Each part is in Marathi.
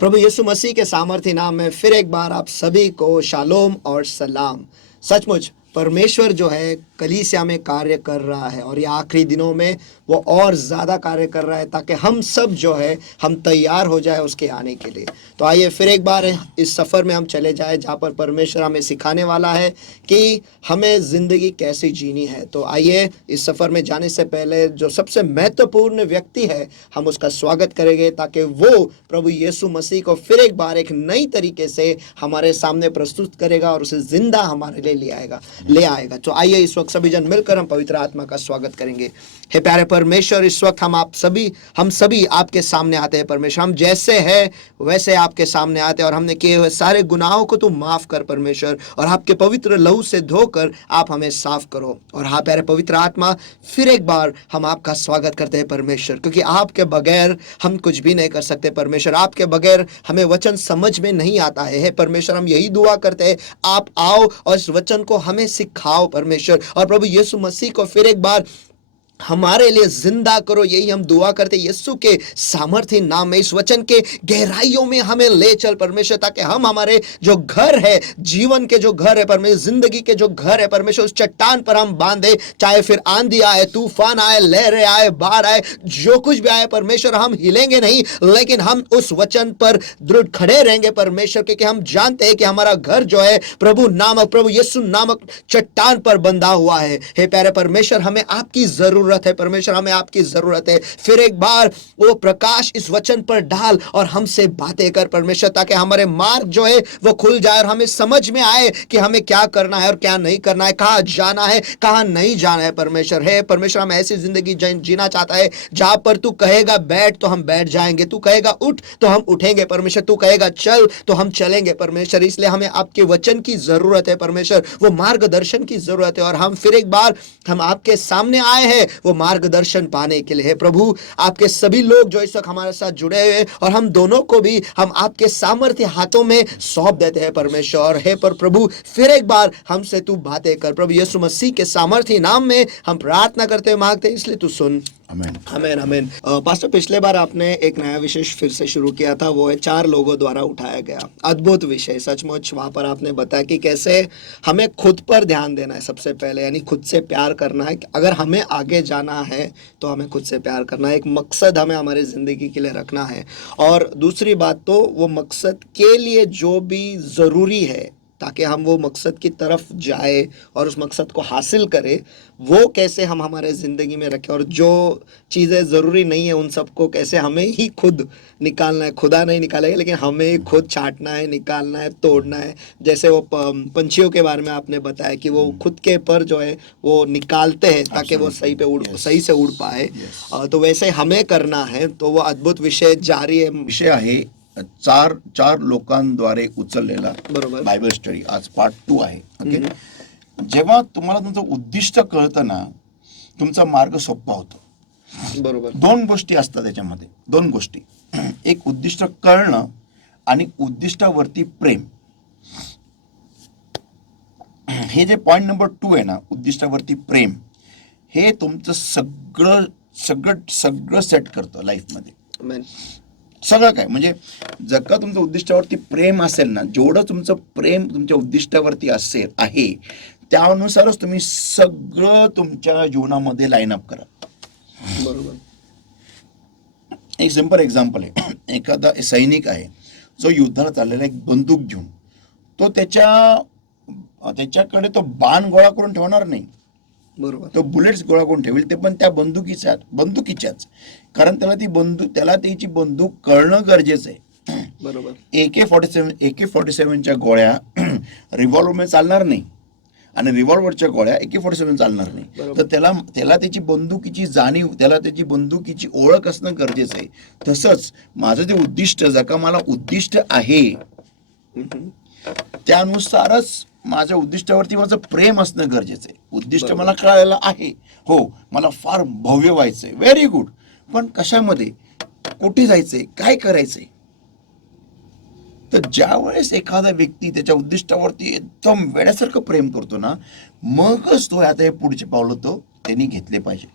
प्रभु यीशु मसीह के सामर्थ्य नाम में फिर एक बार आप सभी को शालोम और सलाम। सचमुच परमेश्वर जो है कलीसिया में कार्य कर रहा है और ये आखिरी दिनों में वो और ज़्यादा कार्य कर रहा है ताकि हम सब जो है हम तैयार हो जाए उसके आने के लिए। तो आइए फिर एक बार इस सफ़र में हम चले जाए जहाँ पर परमेश्वर हमें सिखाने वाला है कि हमें ज़िंदगी कैसे जीनी है। तो आइए इस सफ़र में जाने से पहले जो सबसे महत्वपूर्ण व्यक्ति है हम उसका स्वागत करेंगे ताकि वो प्रभु यीशु मसीह को फिर एक बार एक नई तरीके से हमारे सामने प्रस्तुत करेगा और उसे जिंदा हमारे लिए ले आएगा। तो आइए इस वक्त सभी जन मिलकर हम पवित्र आत्मा का स्वागत करेंगे। हे प्यारे परमेश्वर, इस वक्त हम सभी आपके सामने आते हैं। परमेश्वर, हम जैसे हैं वैसे आपके सामने आते हैं और हमने किए हुए सारे गुनाहों को तू माफ कर परमेश्वर, और आपके पवित्र लहू से धोकर आप हमें साफ करो। और हाँ प्यारे पवित्र आत्मा, फिर एक बार हम आपका स्वागत करते हैं परमेश्वर, क्योंकि आपके बगैर हम कुछ भी नहीं कर सकते परमेश्वर। आपके बगैर हमें वचन समझ में नहीं आता है। हे परमेश्वर, हम यही दुआ करते हैं, आप आओ और इस वचन को हमें सिखाओ परमेश्वर, और प्रभु यीशु मसीह को फिर एक बार हमारे लिए जिंदा करो। यही हम दुआ करते यीशु के सामर्थ्य नाम में। इस वचन के गहराइयों में हमें ले चल परमेश्वर, ताकि हम हमारे जो घर है, जीवन के जो घर है परमेश्वर, जिंदगी के जो घर है परमेश्वर, उस चट्टान पर हम बांधे। चाहे फिर आंधी आए, तूफान आए, लहरें आए, बाढ़ आए, जो कुछ भी आए परमेश्वर, हम हिलेंगे नहीं, लेकिन हम उस वचन पर दृढ़ खड़े रहेंगे परमेश्वर, क्योंकि हम जानते हैं कि हमारा घर जो है प्रभु यीशु नामक चट्टान पर बंधा हुआ है। हे प्यारे परमेश्वर, हमें आपकी जरूरत है परमेश्वर, हमें आपकी जरूरत है। फिर एक बार वो प्रकाश इस वचन पर डाल और हमसे बातें कर परमेश्वर, ताकि हमारे मार्ग जो है वो खुल जाए और हमें समझ में आए कि हमें क्या करना है और क्या नहीं करना है, कहाँ जाना है, कहाँ नहीं जाना है परमेश्वर। है परमेश्वर, हम ऐसी जिंदगी जीना चाहता है जहां पर तू कहेगा बैठ तो हम बैठ जाएंगे, तू कहेगा उठ तो हम उठेंगे परमेश्वर, तू कहेगा चल तो हम चलेंगे परमेश्वर। इसलिए हमें आपके वचन की जरूरत है परमेश्वर, वो मार्गदर्शन की जरूरत है। और हम फिर एक बार हम आपके सामने आए हैं वो मार्गदर्शन पाने के लिए। है प्रभु, आपके सभी लोग जो इस वक्त हमारे साथ जुड़े हुए और हम दोनों को भी हम आपके सामर्थ्य हाथों में सौंप देते हैं परमेश्वर। है पर प्रभु, फिर एक बार हमसे तू बातें कर प्रभु यीशु मसीह के सामर्थ्य नाम में हम प्रार्थना करते हुए मांगते हैं, इसलिए तू सुन। आमीन आमीन आमीन। पास्टर, पिछले बार आपने एक नया विषय फिर से शुरू किया था, वो है 4 लोगों द्वारा उठाया गया अद्भुत विषय। सचमुच वहां पर आपने बताया कि कैसे हमें खुद पर ध्यान देना है सबसे पहले, यानी खुद से प्यार करना है। अगर हमें आगे जाना है तो हमें खुद से प्यार करना है, एक मकसद हमें हमारी ज़िंदगी के लिए रखना है। और दूसरी बात, तो वो मकसद के लिए जो भी ज़रूरी है ताकि हम वो मकसद की तरफ जाए और उस मकसद को हासिल करें, वो कैसे हम हमारे ज़िंदगी में रखें, और जो चीज़ें ज़रूरी नहीं है उन सबको कैसे हमें ही खुद निकालना है। खुदा नहीं निकालेगा, लेकिन हमें ही खुद छांटना है, निकालना है, तोड़ना है। जैसे वो पंछियों के बारे में आपने बताया कि वो खुद के पर जो है वो निकालते हैं ताकि वो सही से उड़ पाए। तो वैसे हमें करना है। तो वो अद्भुत विषय जारी है। विषय आहे चार लोकांद्वारे उचललेला बरोबर बायबल स्टडी, आज पार्ट 2 आहे. ओके, जेव्हा तुम्हाला तुमचं उद्दिष्ट कळतं ना, तुमचा मार्ग सोपा होतो. बरोबर 2 गोष्टी असतात त्याच्यामध्ये, 2 गोष्टी. एक उद्दिष्ट कळणं आणि उद्दिष्टावरती प्रेम. हे जे पॉइंट नंबर 2 आहे ना, उद्दिष्टावरती प्रेम, हे तुमचं सगळं सगळं सगळं सेट करतं लाईफमध्ये. आमेन. सगळं काय, म्हणजे जर का तुमचं उद्दिष्टावरती प्रेम असेल ना, जेवढं तुमचं प्रेम तुमच्या उद्दिष्टावरती आहे त्यानुसारच तुम्ही सगळं तुमच्या जीवनामध्ये लाईन अप करा. बरोबर. एक सिंपल एक्झाम्पल आहे, एखादा सैनिक आहे जो युद्धाला चाललेला एक बंदूक घेऊन, तो त्याच्याकडे तो बाण गोळा करून ठेवणार नाही. बरोबर. तो बुलेट्स गोळा करून ठेवेल, ते पण त्या बंदुकीच्याच, कारण त्याला त्याची बंदूक कळणं गरजेचं आहे. बरोबर. AK-47च्या गोळ्या रिव्हॉल्वरमध्ये चालणार नाही आणि रिव्हॉल्वरच्या गोळ्या AK-47 चालणार नाही. तर त्याला त्याची बंदुकीची जाणीव, त्याला त्याची बंदुकीची ओळख असणं गरजेचं आहे. तसंच माझं जे उद्दिष्ट, जर का मला उद्दिष्ट आहे त्यानुसारच माझ्या उद्दिष्टावरती माझं प्रेम असणं गरजेचं आहे. उद्दिष्ट मला कळायला आहे, हो मला फार भव्य व्हायचंय, व्हेरी गुड, पण कशामध्ये, कुठे जायचंय, काय करायचंय. तर ज्या वेळेस एखादा व्यक्ती त्याच्या उद्दिष्टावरती एकदम वेड्यासारखं प्रेम करतो ना, मगच तो आता हे पुढचे पावलं तो त्यांनी घेतले पाहिजे.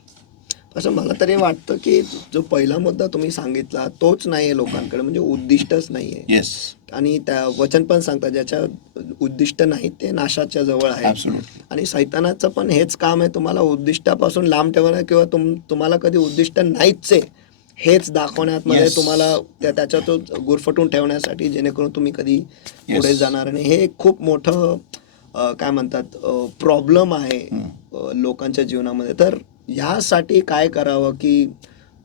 असं मला तरी वाटतं की जो पहिला मुद्दा तुम्ही सांगितला तोच नाहीये लोकांकडे, म्हणजे उद्दिष्टच नाहीये. येस, आणि त्या वचन पण सांगतात ज्याच्या उद्दिष्ट नाही ते नाशाच्या जवळ आहे. ॲब्सोल्युटली. आणि सैतानाचं पण हेच काम आहे, तुम्हाला उद्दिष्टापासून लांब ठेवणं किंवा तुम्हाला कधी उद्दिष्ट नाहीच आहे हेच दाखवण्यात मध्ये Yes. तुम्हाला त्याच्यातून गुरफटून ठेवण्यासाठी, जेणेकरून तुम्ही कधी पुढे Yes. जाणार. आणि हे खूप मोठं काय म्हणतात प्रॉब्लेम आहे लोकांच्या जीवनामध्ये. तर ह्यासाठी काय करावं की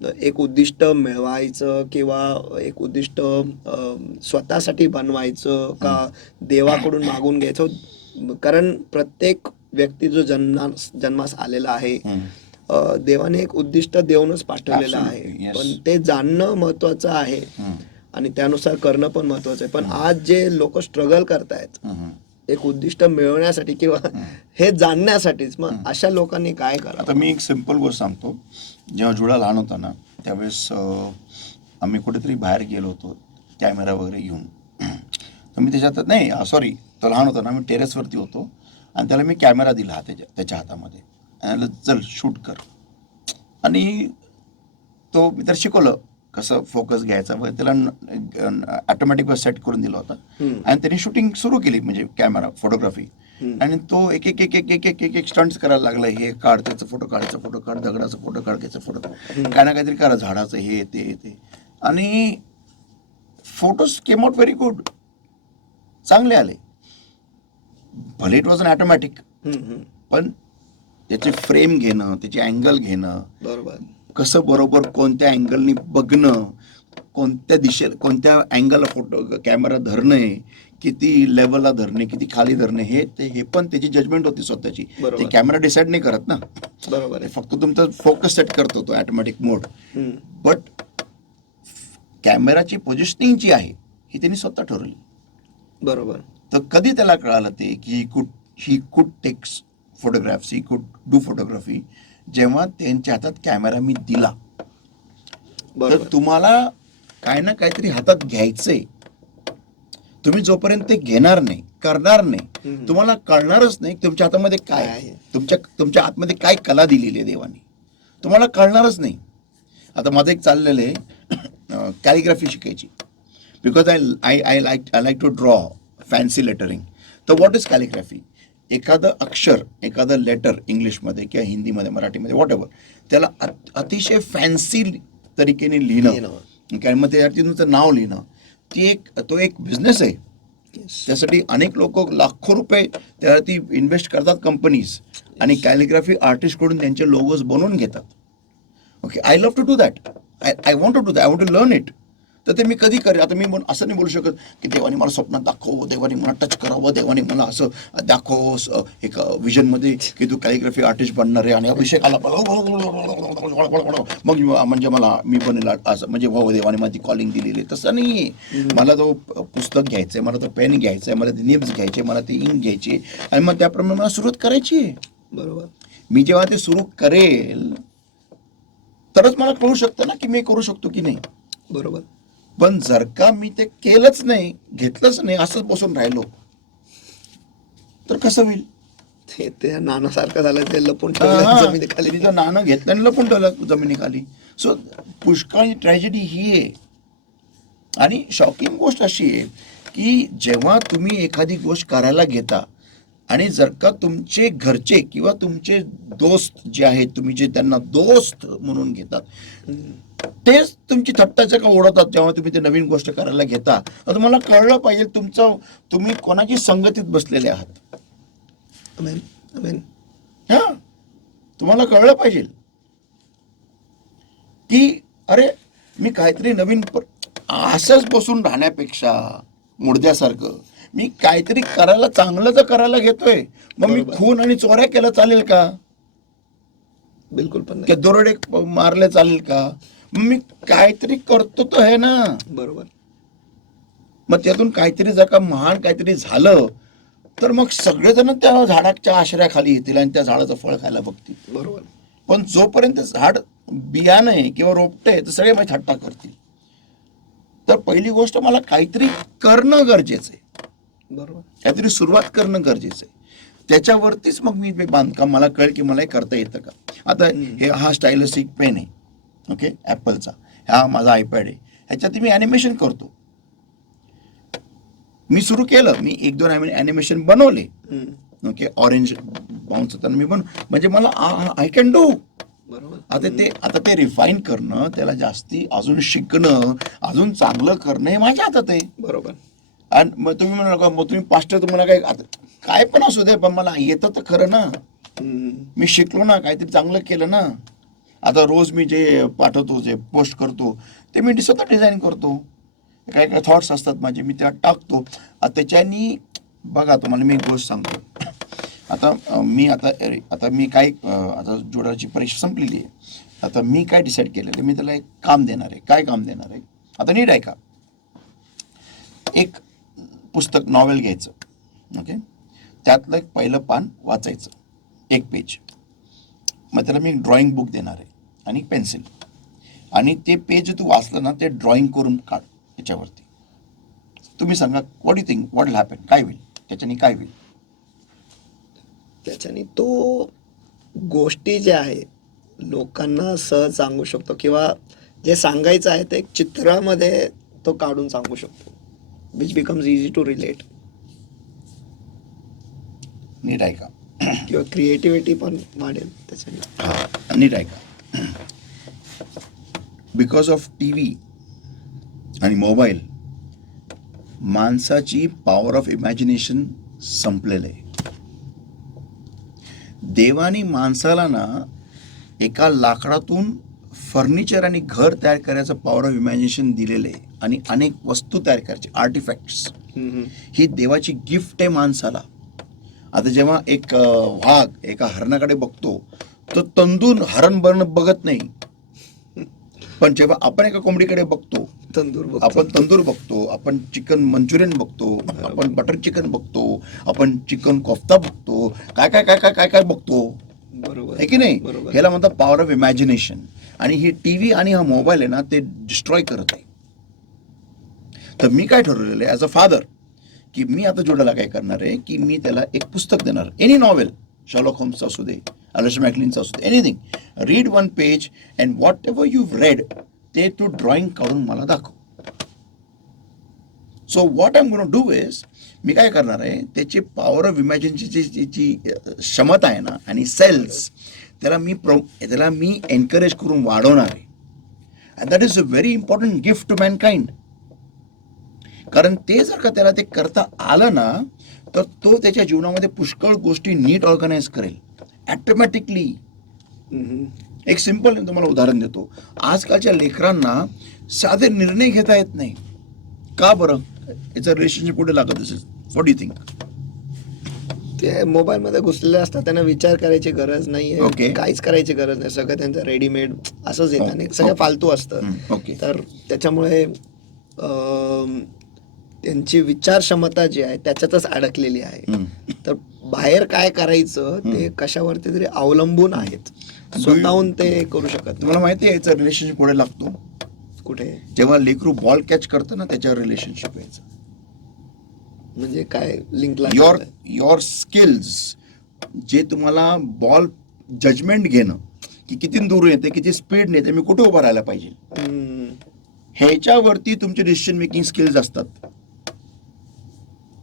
एक उद्दिष्ट मिळवायचं किंवा एक उद्दिष्ट स्वतःसाठी बनवायचं का देवाकडून मागून घ्यायचं? कारण प्रत्येक व्यक्ती जो जन्मास आलेला आहे, देवाने एक उद्दिष्ट देऊनच पाठवलेलं आहे. Absolutely, yes. पण ते जाणणं महत्वाचं आहे आणि त्यानुसार करणं पण महत्वाचं आहे. पण आज जे लोक स्ट्रगल करतायत एक उद्दिष्ट मिळवण्यासाठी किंवा हे जाणण्यासाठीच, मग अशा लोकांनी काय करावं? आता मी एक सिम्पल गोष्ट सांगतो. जेव्हा जुळा लहान होता ना, त्यावेळेस आम्ही कुठेतरी बाहेर गेलो होतो कॅमेरा वगैरे घेऊन. तर मी त्याच्यात नाही, सॉरी, तो लहान होता ना, मी टेरेसवरती होतो आणि त्याला मी कॅमेरा दिला त्याच्या हातामध्ये आणि चल शूट कर. आणि तो मी तर शिकवलं कसं फोकस घ्यायचा वगैरे, त्याला ऑटोमॅटिक सेट करून दिला होता आणि त्यांनी शूटिंग सुरू केली, म्हणजे कॅमेरा फोटोग्राफी. आणि तो एक एक एक एक एक एक एक एक स्टंट्स करायला लागला. हे काढ, त्याचा फोटो काढायचा, फोटो काढ, दगडाचा फोटो काढ, त्याचा फोटो काय ना काहीतरी करा, झाडाचं हे ते. आणि photos came out very good, चांगले आले. भले इट वॉज अन ऑटोमॅटिक, पण त्याचे फ्रेम घेणं, त्याची अँगल घेणं, बरोबर, कसं बरोबर कोणत्या अँगलनी बघणं, कोणत्या दिशेला कोणत्या अँगलला फोटो कॅमेरा धरणे, किती लेवलला धरणे, किती खाली धरणे, हे पण त्याची जजमेंट होती स्वतःची. ते कॅमेरा डिसाईड नाही करत ना, बरोबर आहे. फक्त तुमचा फोकस सेट करतो तो ऑटोमॅटिक मोड. बट कॅमेराची पोझिशनिंग जी आहे ही त्यांनी स्वतः ठरवली. बरोबर. तर कधी त्याला कळालं ते की he could text photographs, he could do photography, जेव्हा त्यांच्या हातात कॅमेरा मी दिला. तर तुम्हाला काय ना काहीतरी हातात घ्यायचंय, तुम्ही जोपर्यंत ते घेणार नाही, करणार नाही, तुम्हाला कळणारच नाही तुमच्या हातामध्ये काय आहे, तुमच्या आतमध्ये काय कला दिलेली आहे देवाने, तुम्हाला कळणारच नाही. आता माझं एक चाललेलं आहे कॅलिग्राफी शिकायची, because I like to draw fancy lettering. तर व्हॉट इज कॅलिग्राफी? एखादं अक्षर, एखादं लेटर इंग्लिशमध्ये किंवा हिंदीमध्ये, मराठीमध्ये, व्हॉट एव्हर, त्याला अतिशय फॅन्सी तरीकेने लिहिणं, कारण मग त्यासाठी तुमचं नाव लिहिणं, तो एक बिझनेस आहे. त्यासाठी अनेक लोक लाखो रुपये त्यासाठी इन्व्हेस्ट करतात कंपनीज, आणि कॅलिग्राफी आर्टिस्टकडून त्यांचे लोगोज बनवून घेतात. Okay, I love to do that, I want to do that, I want to learn it. तर ते मी कधी करेन. आता मी असं नाही बोलू शकत की देवाने मला स्वप्नात दाखव, देवाने मला टच करावं, देवाने मला असं दाखव एक विजनमध्ये की तू कॅलिग्राफी आर्टिस्ट बनणार आहे आणि अभिषेकाला मग म्हणजे मी बनेल असं, म्हणजे भाऊ देवाने मला ती कॉलिंग दिलेली. तसं नाही. मला तो पुस्तक घ्यायचं आहे, मला तो पेन घ्यायचा आहे, मला ते निब्स घ्यायचे, मला ते इंक घ्यायची आणि मग त्याप्रमाणे मला सुरुवात करायची आहे. बरोबर. मी जेव्हा ते सुरू करेल तरच मला कळू शकतं ना की मी करू शकतो की नाही. बरोबर. पण जर का मी ते केलंच नाही, घेतलंच नाही, असंच बसून राहिलो, तर कसं होईल? ते नानासारखं झालं, ते लपून ठेवलं जमिनीखाली. तिथं नाणं घेतलं आणि लपून ठेवलं जमिनीखाली. सो पुष्कळ ट्रॅजेडी ही आहे. आणि शॉकिंग गोष्ट अशी आहे की जेव्हा तुम्ही एखादी गोष्ट करायला घेता आणि जर का तुमचे घरचे किंवा तुमचे दोस्त जे आहेत, तुम्ही जे त्यांना दोस्त म्हणून घेतात, तेच तुमची थट्टा जर का ओढवतात जेव्हा तुम्ही ते नवीन गोष्ट करायला घेता, तर तुम्हाला कळलं पाहिजे तुम्ही कोणाची संगतीत बसलेले आहात. हा, तुम्हाला कळलं पाहिजे की अरे मी काहीतरी नवीन असंच बसून राहण्यापेक्षा मुडद्यासारखं मी काहीतरी करायला, चांगलं जर करायला घेतोय, मग मी खून आणि चोऱ्या केलं चालेल का? बिलकुल पण नाही. दरोडे मारले चालेल का? मग मी काहीतरी करतो तो आहे ना. बरोबर. मग त्यातून काहीतरी जर का महान काहीतरी झालं तर मग सगळेजण त्या झाडाच्या आश्रयाखाली येतील आणि त्या झाडाचं फळ खायला बघतील. बरोबर. पण जोपर्यंत झाड बियाणं आहे किंवा रोपटे आहे तर सगळे माझी थट्टा करतील. तर पहिली गोष्ट मला काहीतरी करणं गरजेचं आहे. बरोबर. काहीतरी सुरुवात करणं गरजेचं आहे. त्याच्यावरतीच मग मी बांधकाम मला कळेल की मला हे करता येतं का. आता हा स्टायलस एक पेन आहे, ओके, ॲपलचा. हा माझा आयपॅड आहे, ह्याच्यात मी ॲनिमेशन करतो. मी सुरू केलं, मी 1-2 ॲनिमेशन बनवले, ओके. ऑरेंज बाउन्स होताना मी म्हणजे मला आय कॅन डू. आता ते रिफाईन करणं, त्याला जास्ती अजून शिकणं, अजून चांगलं करणं हे माझ्या हातात आहे. बरोबर. आणि मग तुम्ही म्हणाल का मग तुम्ही पास्टर, तुम्हाला काय पण असू दे, पण मला येतं तर खरं ना. मी शिकलो ना, काहीतरी चांगलं केलं ना. आता रोज मी जे पाठवतो, जे पोस्ट करतो, ते मी स्वतः डिझाईन करतो. काय काय थॉट्स असतात माझे, मी त्यात टाकतो. त्याच्यानी बघा, तुम्हाला मी एक गोष्ट सांगतो. आता मी काय, आता जोडाची परीक्षा संपलेली आहे. आता मी काय डिसाईड केलेलं, मी त्याला एक काम देणार आहे. काय काम देणार आहे? आता नीट ऐका. एक पुस्तक, नॉवेल घ्यायचं, ओके. त्यातलं एक पहिलं पान वाचायचं, 1 पेज. मग त्याला मी एक ड्रॉइंग बुक देणार आहे आणि पेन्सिल. आणि ते पेज तू वाचलं ना, ते ड्रॉइंग करून काढ याच्यावरती. तुम्ही सांगा, what you think, what will happen, काय होईल त्याच्याने, काय होईल? त्याच्याने तो गोष्टी ज्या आहे लोकांना सहज सांगू शकतो, किंवा जे सांगायचं आहे ते एक चित्रामध्ये तो काढून सांगू शकतो, which becomes easy to relate. नीट ऐका. किंवा क्रिएटिव्हिटी पण वाढेल त्याच्याने. नीट ऐका. बिकॉज ऑफ TV आणि मोबाईल, माणसाची पॉवर ऑफ इमॅजिनेशन संपलेलं आहे. देवाने माणसाला ना एका लाकडातून फर्निचर आणि घर तयार करायचं पॉवर ऑफ इमॅजिनेशन दिलेलं आहे. आणि अनेक वस्तू तयार करायची, आर्टिफॅक्ट्स. ही देवाची गिफ्ट आहे माणसाला. आता जेव्हा एक वाघ एका हरणाकडे बघतो, तो तंदूर हरण बघत नाही. पण जेव्हा आपण एका कोंबडीकडे बघतो, आपण तंदूर बघतो, आपण चिकन मंचुरियन बघतो, आपण बटर चिकन बघतो, आपण चिकन कोफ्ता बघतो, काय काय काय काय काय काय बघतो. बरोबर आहे की नाही? ह्याला म्हणतात पॉवर ऑफ इमॅजिनेशन. आणि ही TV आणि हा मोबाईल आहे ना, ते डिस्ट्रॉय करत आहे. तर मी काय ठरवलेलं आहे ॲज अ फादर, की मी आता जोडाला काय करणार आहे, की मी त्याला एक पुस्तक देणार, एनी नॉवेल, शर्लॉक होम्सचं असू दे, अलिशा मॅकलिनचं असू दे, anything. Read 1 page and whatever you read, ते तू ड्रॉइंग काढून मला दाखव. So what I am gonna do is, मी काय करणार आहे, त्याची पॉवर ऑफ इमॅजिनेशनची जी क्षमता आहे ना, आणि सेल्स, त्याला मी एनकरेज करून वाढवणार आहे. And that is a very important gift to mankind. कारण ते जर का त्याला ते करता आलं ना, तर तो त्याच्या जीवनामध्ये पुष्कळ गोष्टी नीट ऑर्गनाईज करेल ॲटोमॅटिकली. एक सिम्पल तुम्हाला उदाहरण देतो. आजकालच्या लेकरांना साधे निर्णय घेता येत नाही. का बरं? याचं रिलेशनशिप कुठे लागत असेल? What do you think? ते मोबाईलमध्ये घुसलेले असतात, त्यांना विचार करायची गरज नाहीये, Okay. काहीच करायची गरज नाही. सगळं त्यांचं रेडीमेड असंच येतं आणि सगळं फालतू असतं. ओके. तर त्याच्यामुळे त्यांची विचार क्षमता जी आहे त्याच्यातच अडकलेली आहे. तर बाहेर काय करायचं ते कशावरती तरी अवलंबून आहेत, स्वतःहून ते करू शकत नाही. तुम्हाला माहिती आहे याचा रिलेशनशिप कुठे लागतो? कुठे? जेव्हा लेकरू बॉल कॅच करतं ना, त्याच्यावर रिलेशनशिप यायचं. म्हणजे काय लिंक युअर स्किल्स, जे तुम्हाला बॉल जजमेंट घेणं, की किती दूर येते, किती स्पीड नेते, मी कुठे उभं राहायला पाहिजे, ह्याच्यावरती तुमचे डिसिजन मेकिंग स्किल्स असतात.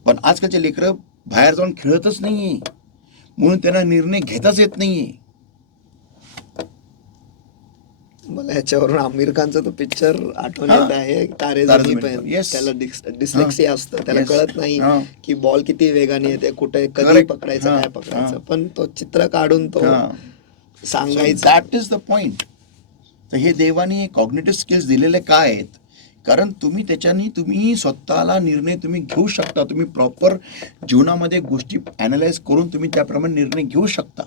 पण आजकालचे लेकरं बाहेर जाऊन खेळतच नाहीये, म्हणून त्यांना निर्णय घेताच येत नाहीये. मला ह्याच्यावरून आमिर खानचा तो पिक्चर आठवण येत आहे, तारे जमीन पर. Yes. त्याला डिस्लेक्सिया असतं, त्याला Yes. कळत नाही की बॉल किती वेगाने येते, कुठे कधी Correct. पकडायचं, काय पकडायचं. पण तो चित्र काढून तो सांगायचं. That is the point. तर हे देवाने कॉग्निटिव्ह स्किल्स दिलेले काय आहेत? कारण तुम्ही स्वतःला निर्णय तुम्ही घेऊ शकता. तुम्ही प्रॉपर जीवनामध्ये गोष्टी अॅनालाइज करून तुम्ही त्याप्रमाणे निर्णय घेऊ शकता.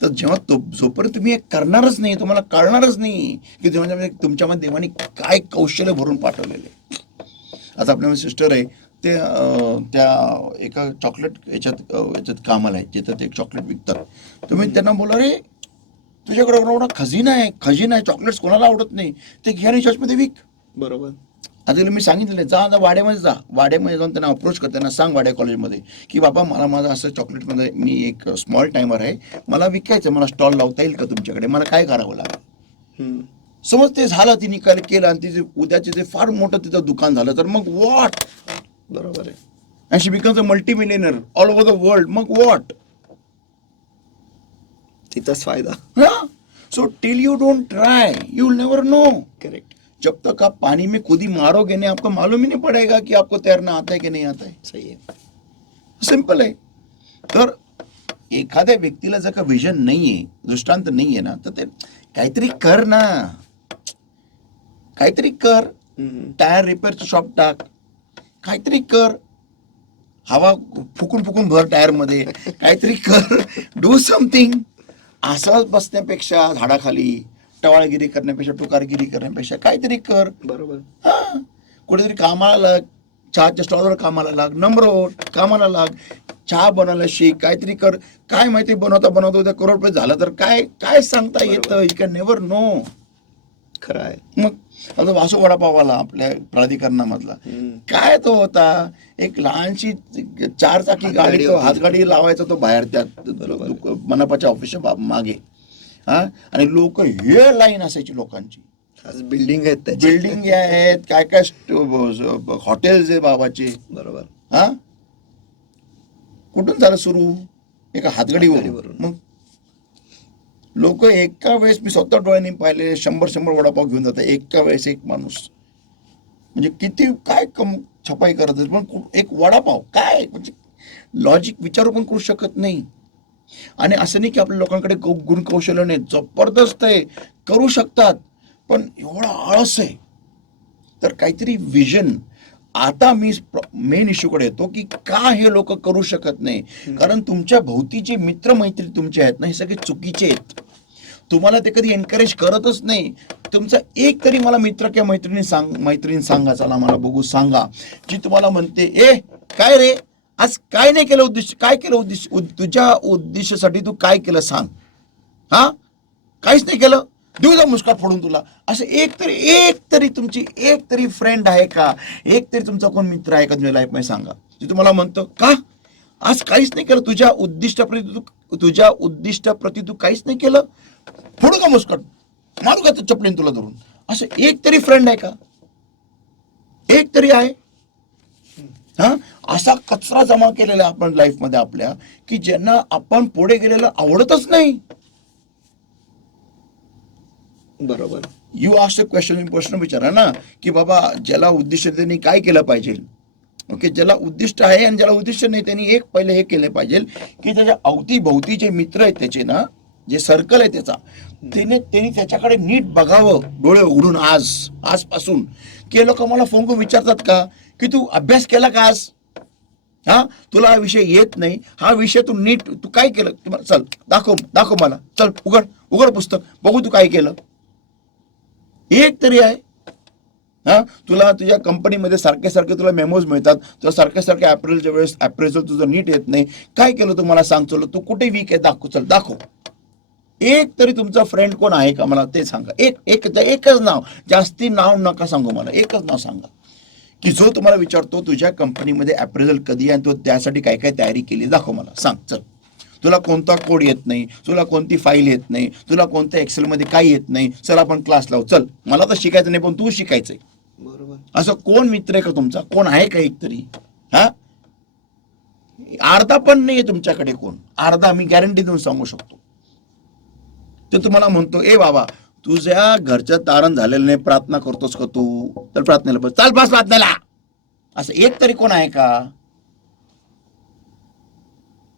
तर जेव्हा जोपर्यंत तुम्ही हे करणारच नाही, तुम्हाला कळणारच नाही की तुमच्यामध्ये देवाने काय कौशल्य भरून पाठवलेले. आता आपल्या सिस्टर आहे, ते त्या एका चॉकलेट याच्यात कामाला आहे, जिथं ते एक चॉकलेट विकतात. तुम्ही त्यांना बोला, रे तुझ्याकडे एवढा खजिना आहे, चॉकलेट्स कोणाला आवडत नाही, ते घ्या आणि चर्चमध्ये विक. बरोबर. आता मी सांगितलेलं आहे, जा आता वाड्यामध्ये जा, वाड्यामध्ये जाऊन त्यांना अप्रोच कर, त्यांना सांग वाड्या कॉलेजमध्ये की बाबा मला माझं असं चॉकलेटमध्ये मी एक स्मॉल टायमर आहे, मला विकायचं, मला स्टॉल लावता येईल का तुमच्याकडे, मला काय करावं लागेल. समज ते झालं, ती निकाल केलं आणि तिचे उद्याचे ते फार मोठं तिचं दुकान झालं तर मग वॉट. बरोबर आहे. And she becomes a multimillionaire all over the world, मग वॉट. तिथंच फायदा. So till you don't try you will never know. Correct. जब तक आप पानी में खुद ही मारोगे नहीं, आपको मालूम ही नहीं पड़ेगा कि आपको तैरना आता है कि नहीं आता है. सही आहे. सिंपल आहे. तर एखाद्या व्यक्तीला जर का विजन नाहीये, दृष्टांत नाहीये ना, तर ते काहीतरी कर ना, काहीतरी कर. टायर रिपेअरचं शॉप टाक, काहीतरी कर. हवा फुकून फुकून भर टायर मध्ये, काहीतरी कर. Do something. असंच बसण्यापेक्षा झाडाखाली टवाळगिरी करण्यापेक्षा, टुकारगिरी करण्यापेक्षा काहीतरी कर. बरोबर. हा, कुठेतरी कामाला लाग, चहाच्या स्टॉलवर कामाला लाग, नम्र कामाला लाग, चहा बनवायला शिक, काहीतरी कर. काय माहिती बनवता बनवता उद्या करोडपती झालं तर काय काय सांगता येतं. You can never know. खरं आहे. मग आता वासू वडापावाला आपल्या प्राधिकरणामधला काय तो होता, एक लहानशी 4 चाकी गाडी, तो हातगाडी लावायचा तो बाहेर त्या मनपाच्या ऑफिसच्या मागे. हा, आणि लोक हे लाईन असायची लोकांची. आज बिल्डिंग आहेत त्याची. बिल्डिंग आहेत, काय काय हॉटेल्स आहे बाबाचे. बरोबर. हा, कुठून झालं सुरू, एका हातगाडीवरून. मग लोक एका वेळेस, मी स्वतः डोळ्यांनी पाहिले, 100 वडापाव घेऊन जातात एका वेळेस एक माणूस. म्हणजे किती काय छपाई करत, पण एक वडापाव काय, म्हणजे लॉजिक विचारू पण करू शकत नाही. आणि असं नाही की आपल्या लोकांकडे गुण कौशल्य नाही, जबरदस्त आहे, करू शकतात, पण एवढा आळस आहे. तर काहीतरी विजन. आता मी मेन इश्यूकडे येतो की का हे लोक करू शकत नाही. कारण तुमच्या भोवतीचे मित्रमैत्री तुमचे आहेत ना, हे सगळे चुकीचे आहेत. तुम्हाला ते कधी एनकरेज करतच नाही. तुमचा एक तरी मला मित्र किंवा मैत्रीण सांगा, चला मला बघू सांगा, जी तुम्हाला म्हणते ए काय रे आज काय नाही केलं, उद्दिष्ट काय केलं, उद्दिष्ट तुझ्या उद्दिष्टासाठी तू काय केलं सांग. हा, काहीच नाही केलं, देऊ जा मुस्काट फोडून तुला. असं एक तरी तुमची एक तरी फ्रेंड आहे का, एक तरी तुमचा कोण मित्र आहे का तुझ्या लाईफ मध्ये सांगा, जे तुम्हाला म्हणतो का आज काहीच नाही केलं, तुझ्या उद्दिष्टाप्रती तू काहीच नाही केलं, फोडू का मुस्काट, मारू का चपलीन तुला धरून. असं एक तरी फ्रेंड आहे का, एक तरी आहे. हा, असा कचरा जमा केलेला आपण लाईफ मध्ये आपल्या, की ज्यांना आपण पुढे गेलेलं आवडतच नाही. बरोबर. यू आस्क अ क्वेश्चन, प्रश्न विचारा ना की बाबा ज्याला उद्दिष्ट त्यांनी काय केलं पाहिजे. ओके, ज्याला उद्दिष्ट आहे आणि ज्याला उद्दिष्ट नाही त्यांनी एक पहिले हे केलं पाहिजे की त्याच्या अवतीभोवती जे मित्र आहेत त्याचे ना, जे सर्कल आहे त्याचा, त्यांनी त्याच्याकडे नीट बघावं डोळे उघडून आजपासून. की लोक मला फोन करून विचारतात का की तू अभ्यास केला का आज, हा तुला हा विषय येत नाही, हा विषय तू नीट तू काय केलं, चल दाखव मला, चल उघड पुस्तक बघू तू काय केलं. एक तरी आहे. हा, तुला तुझ्या कंपनीमध्ये सारखे तुला मेमोज मिळतात, तुला सारखे अप्रेलच्या वेळेस अप्रेझल तुझं नीट येत नाही, काय केलं तू मला सांग, चल तू कुठे वीक आहे दाखव. एक तरी तुमचा फ्रेंड कोण आहे का मला ते सांगा. एकच नाव, जास्ती नाव नका सांगू मला, एकच नाव सांगा की जो तुम्हाला विचारतो तुझ्या कंपनीमध्ये अप्रेझल कधी आहे आणि तो त्यासाठी काय काय तयारी केली, दाखव मला, सांग. चल, तुला कोणता कोड येत नाही, तुला कोणती फाईल येत नाही, तुला कोणत्या एक्सेलमध्ये काय येत नाही, चल आपण क्लास लावू, चल मला तर शिकायचं नाही पण तू शिकायचंय. बरोबर. असं कोण मित्र आहे का तुमचा, कोण आहे का एक तरी. हा, अर्धा पण नाहीये तुमच्याकडे कोण, अर्धा मी गॅरंटी देऊन सांगू शकतो. तो तुम्हाला म्हणतो ए बाबा तुझ्या घरचं तारण झालेलं नाही, प्रार्थना करतोस का तू, तर प्रार्थनेला बस, चाल बस प्रार्थनेला. असं एक तरी कोण आहे का,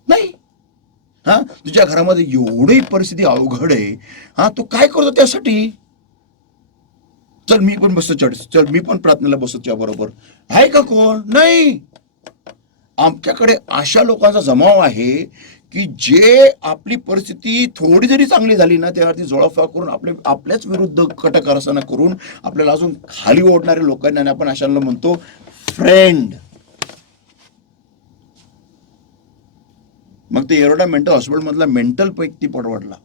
नाही. हा, तुझ्या घरामध्ये एवढी परिस्थिती अवघड आहे, हा तू काय करतो त्यासाठी, चल मी पण बसतो, चल मी पण प्रार्थनेला बसतो तुझ्या बरोबर, आहे का कोण, नाही. आमच्याकडे अशा लोकांचा जमाव आहे की जे आपली परिस्थिती थोडी जरी चांगली झाली ना त्यावरती जोळाफा करून आपल्याच विरुद्ध कटकारस्थाना करून आपल्याला अजून खाली ओढणारे लोकांना आपण अशांना म्हणतो फ्रेंड. मग ते एरोडा मेंटल हॉस्पिटल मधला मेंटल व्यक्ती पडवडला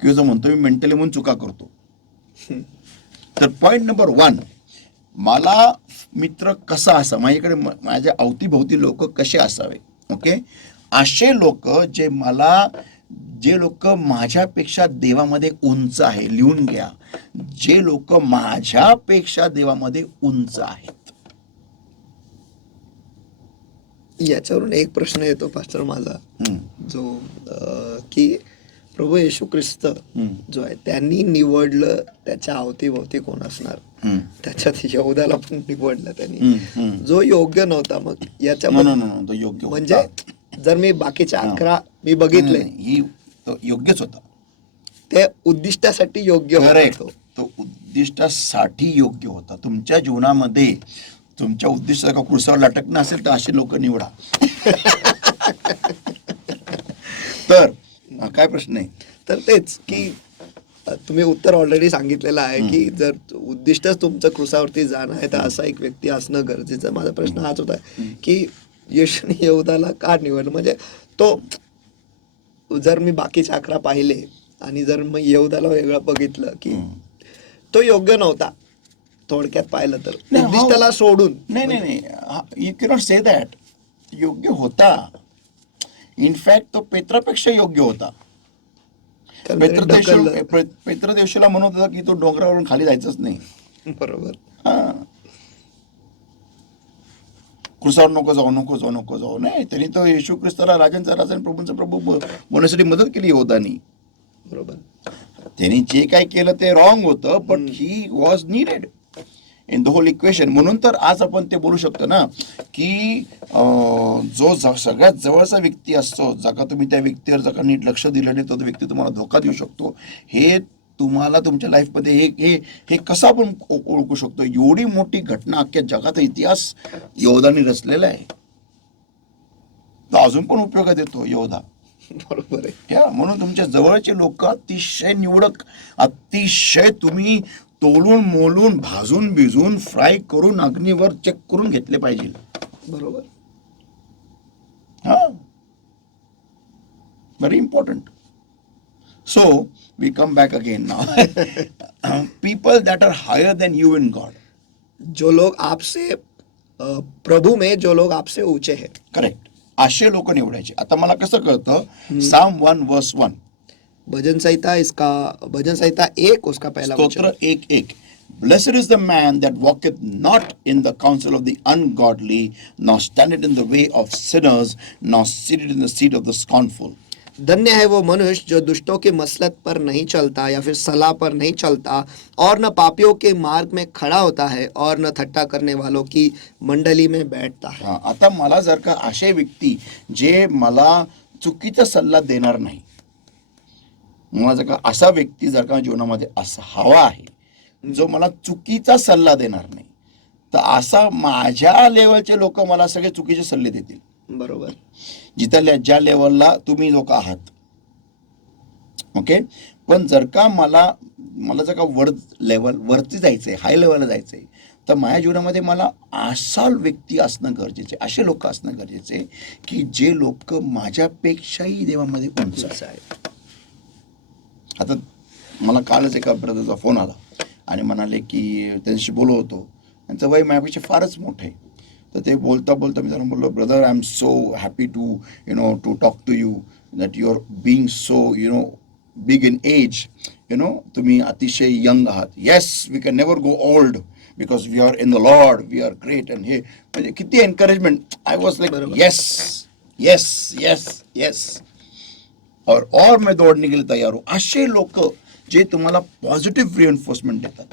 किंवा जो म्हणतो मी मेंटली म्हणून चुका करतो. तर पॉइंट नंबर 1, मला मित्र कसा असा, माझ्याकडे माझ्या अवतीभोवती लोक कसे असावे. ओके, असे लोक जे लोक माझ्यापेक्षा देवामध्ये उंच आहे, लिहून घ्या, जे लोक माझ्यापेक्षा देवामध्ये उंच आहेत. याच्यावरून एक प्रश्न येतो पास्टर माझा, जो की प्रभू येशू ख्रिस्त जो आहे त्यांनी निवडलं, त्याच्या अवतीभोवती कोण असणार? त्याच्यात यहूदाला पण निवडलं त्यांनी, जो योग्य नव्हता. मग याच्या तो योग्य म्हणजे जर मी बाकीचे 11 मी बघितले, ही तो योग्यच होता, ते उद्दिष्टासाठी योग्य होता. तो उद्दिष्टासाठी योग्य होता. तुमच्या जीवनामध्ये तुमच्या उद्दिष्ट का क्रुसावर लटकणं असेल तर असे लोक निवडा. तर काय प्रश्न आहे? तर तेच की तुम्ही उत्तर ऑलरेडी सांगितलेलं आहे की जर उद्दिष्टच तुमचं क्रुसावरती जाणं आहे तर असा एक व्यक्ती असणं गरजेचं. माझा प्रश्न हाच होता की येशूने यहूदाला का निवडलं? म्हणजे तो, जर मी बाकीचे 11 पाहिले आणि जर मग यहूदाला वेगळं बघितलं की तो योग्य नव्हता, थोडक्यात पाहिलं तर उद्दिष्टाला सोडून. नाही, यू कॅनॉट से दॅट. योग्य होता. इनफॅक्ट तो पेत्रापेक्षा योग्य होता. पेत्रदेवशीला म्हणत होता की तो डोंगरावरून खाली जायचंच नाही. बरोबर. क्रुसावर नको जाऊ. नाही, त्यांनी तो येशू ख्रिस्ताला राजांचा राजा आणि प्रभूंचा प्रभू होण्यासाठी मदत केली यहूदानी. बरोबर. त्यांनी जे काय केलं ते रॉंग होतं, but he was needed in the whole equation. म्हणून तर आज आपण ते बोलू शकतो ना की जो सगळ्यात जवळचा व्यक्ती असतो, जर तुम्ही त्या व्यक्तीवर जर नीट लक्ष दिलं नाही तर तो व्यक्ती तुम्हाला धोका देऊ शकतो. हे तुम्हाला तुमच्या लाईफमध्ये हे कसं आपण ओळखू शकतो? एवढी मोठी घटना अख्ख्या जगाचा इतिहास यहूदाने रचलेला आहे, तर अजून पण उपयोगात येतो यहूदा. बरोबर आहे. म्हणून तुमच्या जवळचे लोक अतिशय निवडक, अतिशय तुम्ही तोलून मोलून भाजून भिजून फ्राय करून अग्नीवर चेक करून घेतले पाहिजे. बरोबर. Very important. So we come back again now. People that are higher than you in God. जो लोग आपसे प्रभू में जो लोग आपसे ऊंचे हैं. करेक्ट. असे लोक निवडायचे. आता मला कसं कळतं? Psalm 1:1. भजन संहिता 1 उसका पहला स्तोत्र 1:1. Blessed is the man that walketh not in the counsel of the ungodly, nor standeth in the way of sinners, nor sitteth in the seat of the scornful. धन्य है वो मनुष्य जो दुष्टों की मसलत पर नहीं चलता या फिर सलाह पर नहीं चलता, और न पापियों के मार्ग में खड़ा होता है, और न थट्टा करने वालों की मंडली में बैठता है. आता मला जर का असे व्यक्ती जे मला चुकीचा सल्ला देणार नाही, मला जर का असा व्यक्ती जर का जीवनामध्ये असा हवा आहे जो मला चुकीचा सल्ला देणार नाही, तर असा माझ्या लेवलचे लोक मला सगळे चुकीचे सल्ले देतील. बरोबर. ज्या लेवलला तुम्ही लोक आहात. ओके. पण जर का मला जर का वरती जायचंय, हाय लेवलला जायचंय, तर माझ्या जीवनामध्ये मला असा व्यक्ती असणं गरजेचे, असे लोक असणं गरजेचे की जे लोक माझ्यापेक्षाही देवामध्ये उंच आहेत. आता मला कालच एका ब्रदरचा फोन आला आणि म्हणाले की त्यांच्याशी बोलत होतो, त्यांचं वय माझ्यापेक्षा फारच मोठं आहे. तर ते बोलता मी त्यांना बोललो, brother I am so happy to talk to you that you are being so big in age. तुम्ही अतिशय यंग आहात. Yes, we can never go old because we are in the lord, we are great. आणि हे म्हणजे किती encouragement. I was like yes yes yes yes, और मैं दौड़ने के लिए तैयार हूँ. असे लोक जे तुम्हाला पॉझिटिव्ह रिएन्फोर्समेंट देतात,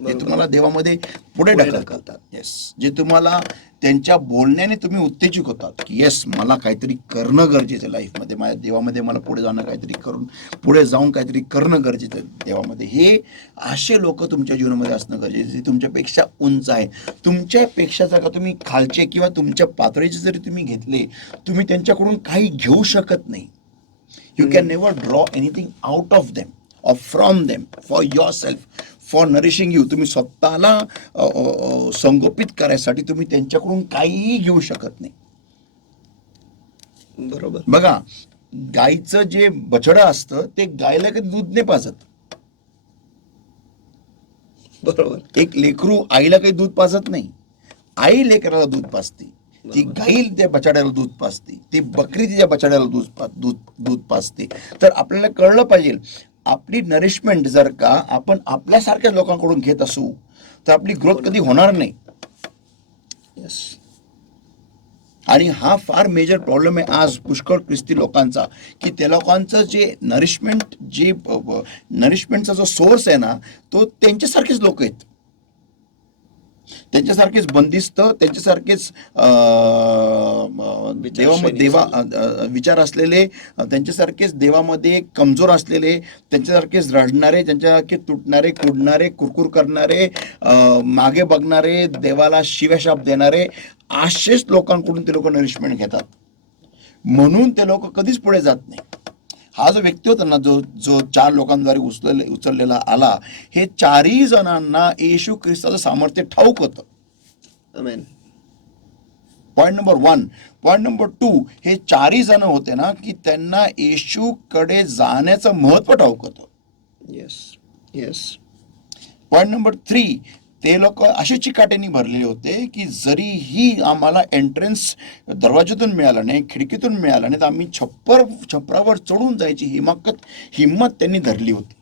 जे तुम्हाला देवामध्ये पुढे ढकलतात. येस, जे तुम्हाला त्यांच्या बोलण्याने तुम्ही उत्तेजित होतात की येस, मला काहीतरी करणं गरजेचं आहे लाईफमध्ये, माझ्या देवामध्ये मला पुढे जाणं, काहीतरी करून पुढे जाऊन काहीतरी करणं गरजेचं आहे देवामध्ये. हे असे लोक तुमच्या जीवनामध्ये असणं गरजेचं, जे तुमच्यापेक्षा उंच आहे. तुमच्यापेक्षा जर का तुम्ही खालचे किंवा तुमच्या पातळीचे जरी तुम्ही घेतले, तुम्ही त्यांच्याकडून काही घेऊ शकत नाही. You can never draw anything out of them or from them for yourself, for nourishing you. तुम्ही स्वतःला संगोपित करायसाठी तुम्ही त्यांच्याकडून काहीही घेऊ शकत नाही. बरोबर. बघा, गाईचं जे बछडं असतं ते गायला कधी दूध नाही पाजत. बरोबर. एक लेकरू आईला काही दूध पाजत नाही, आई लेकराला दूध पाजते, ती गाई त्या बछड्याला दूध पाजते, ती बकरी तिच्या बछड्याला दूध पाजते. तर आपल्याला कळलं पाहिजे, आपली नरिशमेंट जर का आपण आपल्यासारख्या लोकांकडून घेत असू तर आपली ग्रोथ कधी होणार नाही. येस. आणि हा फार मेजर प्रॉब्लेम आहे आज पुष्कळ ख्रिस्ती लोकांचा, की त्या लोकांचं जे नरिशमेंटचा जो सोर्स आहे ना, तो त्यांच्यासारखेच लोक आहेत, त्यांच्यासारखेच बंदिस्त, त्यांच्यासारखेच विचार असलेले, त्यांच्यासारखेच देवामध्ये कमजोर असलेले, त्यांच्यासारखेच रडणारे, त्यांच्यासारखे तुटणारे, कुडणारे, कुरकुर करणारे, मागे बघणारे, देवाला शिव्याशाप देणारे, असेच लोकांकडून ते लोक नरिशमेंट घेतात. म्हणून ते लोक कधीच पुढे जात नाही. हा जो व्यक्ती होता ना, जो 4 लोकांद्वारे उचललेला आला, हे 4ही जणांना येशू ख्रिस्ताचं सामर्थ्य ठाऊक होतं. Amen. Point number 1. Point number 2, हे 4ही जण होते ना, की त्यांना येशूकडे जाण्याचं महत्व ठाऊक होतं. येस. येस. पॉइंट नंबर 3, ते लोक असे चिकाट्याने भरलेले होते की जरीही आम्हाला एंट्रन्स दरवाजातून मिळाला नाही, खिडकीतून मिळाला नाही, तर आम्ही छपरावर चढून जायची हिम्मत त्यांनी धरली होती.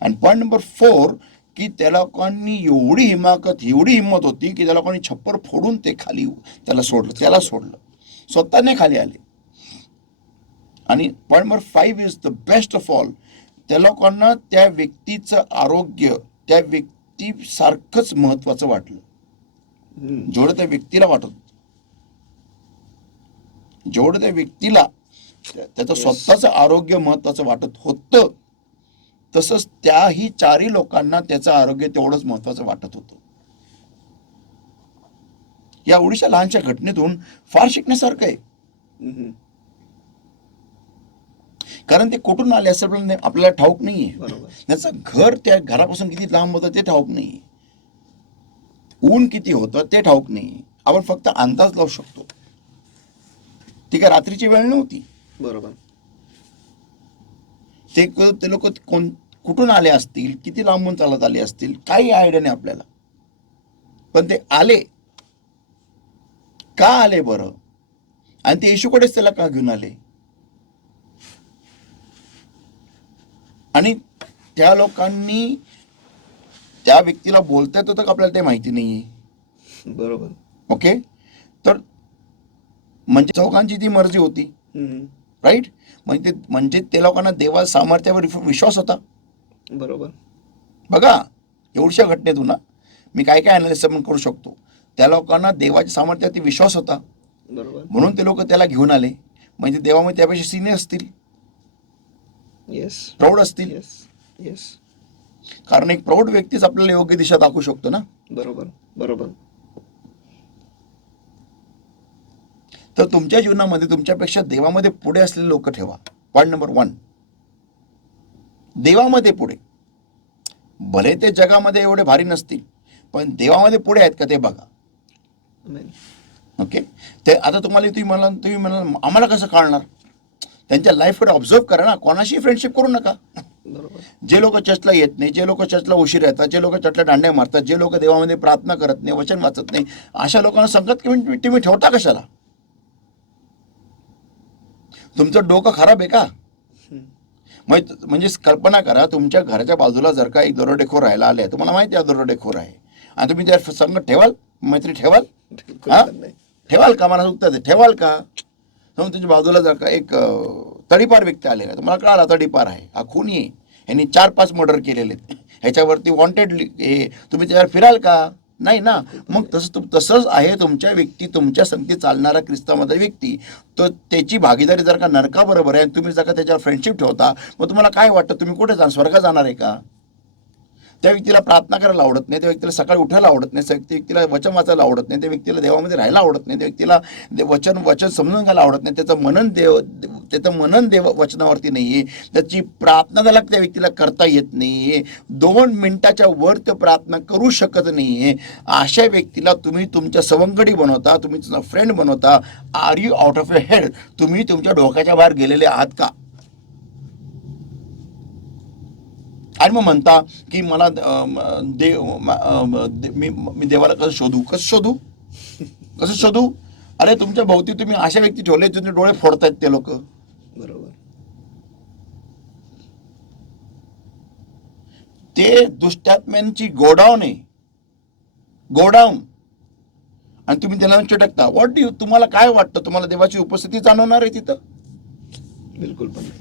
आणि पॉइंट नंबर 4, की त्या लोकांनी एवढी हिम्मत होती की त्या लोकांनी छप्पर फोडून ते खाली त्याला सोडलं, स्वतःने खाली आले. आणि point number 5 is the best of all, त्या लोकांना त्या व्यक्तीचं आरोग्य त्या व्यक्तीसारखंच महत्वाचं वाटलं, जेवढं त्या व्यक्तीला जेवढं त्या व्यक्तीला त्याचं स्वतःचं आरोग्य महत्वाचं वाटत होतं, तसंच त्याही 4ही लोकांना त्याचं आरोग्य तेवढंच महत्वाचं वाटत होतं. या एवढ्याशा लहानशा घटनेतून फार शिकण्यासारखं आहे. कारण ते कुठून आले असं आपल्याला ठाऊक नाहीये. त्याचं घर त्या घरापासून किती लांब होतं ते ठाऊक नाहीये, ऊन किती होतं ते ठाऊक नाहीये. आपण फक्त अंदाज लावू शकतो. ती काय रात्रीची वेळ नव्हती. बरोबर. ते लोक कुठून आले असतील, किती लांबून चालत आले असतील, काही आयडिया नाही आपल्याला. पण ते आले, का आले बरं, आणि ते येशूकडेच त्याला का घेऊन आले, आणि त्या लोकांनी त्या व्यक्तीला बोलता येत होतं का आपल्याला ते माहिती नाहीये. बरोबर. ओके. तर म्हणजे चौघांची ती मर्जी होती, राईट. म्हणजे ते लोकांना देवा सामर्थ्यावर विश्वास होता. बरोबर. बघा, एवढ्या घटनेतून ना मी काय अनालिसिस पण करू शकतो. त्या लोकांना देवाच्या सामर्थ्यावरती विश्वास होता, बरोबर. म्हणून ते लोक त्याला घेऊन आले. म्हणजे देवामध्ये त्यापेक्षा सिनियर असतील, येस, प्रौढ असतील. येस. येस. कारण एक प्रौढ व्यक्तीच आपल्याला योग्य दिशा दाखवू शकतो ना. बरोबर. बरोबर. तर तुमच्या जीवनामध्ये तुमच्यापेक्षा देवामध्ये पुढे असलेले लोक ठेवा. पॉइंट नंबर 1, देवामध्ये पुढे. भले ते जगामध्ये एवढे भारी नसतील, पण देवामध्ये पुढे आहेत का ते बघा. ओके. ते आता तुम्ही म्हणाल आम्हाला कसं कळणार, त्यांच्या लाईफकडे ऑब्झर्व करा ना. कोणाशी फ्रेंडशिप करू नका. बरोबर. जे लोक चर्चला येत नाही, जे लोक चर्चला उशीर येतात, जे लोक चर्चला दांड्या मारतात, जे लोक देवामध्ये प्रार्थना करत नाही, वचन वाचत नाही, अशा लोकांना संगत तुम्ही ठेवता कशाला. तुमचं डोकं खराब आहे का. म्हणजे कल्पना करा, तुमच्या घराच्या बाजूला जर का एक दरोडेखोर राहायला आले, तुम्हाला माहिती आहे दरोडेखोर आहे, आणि तुम्ही त्या संगत ठेवाल, मैत्री ठेवाल, ठेवाल का. मला उत्तर दे, ठेवाल का. तुमच्या बाजूला जर का एक तडीपार व्यक्ती आलेला, तुम्हाला कळाला तडीपार आहे, हा खूनी आहे, ह्यांनी 4-5 मर्डर केलेले, ह्याच्यावरती वॉन्टेड, हे तुम्ही त्याच्यावर फिराल का. नाही ना. मग तसंच आहे तुमच्या संगती चालणारा ख्रिस्तामधला व्यक्ती, तो त्याची भागीदारी जर का नरकाबरोबर आहे, आणि तुम्ही जर का त्याच्यावर फ्रेंडशिप ठेवता, मग तुम्हाला काय वाटतं, तुम्ही कुठे स्वर्गात जाणार आहे का. त्या व्यक्तीला प्रार्थना करायला आवडत नाही, त्या व्यक्तीला सकाळी उठायला आवडत नाही, त्या व्यक्तीला वचन वाचायला आवडत नाही, त्या व्यक्तीला देवामध्ये राहायला आवडत नाही, त्या व्यक्तीला वचन समजून घ्यायला आवडत नाही, त्याचं मनन देव वचनावरती नाही आहे, त्याची प्रार्थना त्या व्यक्तीला करता येत नाही आहे, 2 मिनिटाच्या वर तो प्रार्थना करू शकत नाही आहे. अशा व्यक्तीला तुम्ही तुमच्या सवंगडी बनवता, तुम्ही तुमचा फ्रेंड बनवता. Are you out of your head. तुम्ही तुमच्या डोक्याच्या बाहेर गेलेले आहात का. आणि मग म्हणता की मला मी देवाला कसं शोधू अरे तुमच्या भोवती तुम्ही अशा व्यक्ती ठेवले तुमचे डोळे फोडतायत ते लोक. बरोबर. ते दुष्टात्म्यांची गोडाऊन आहे, गोडाऊन. आणि तुम्ही त्याला चिटकता. व्हॉट डू तुम्हाला काय वाटतं, तुम्हाला देवाची उपस्थिती जाणवणार आहे तिथं? बिलकुल पण नाही.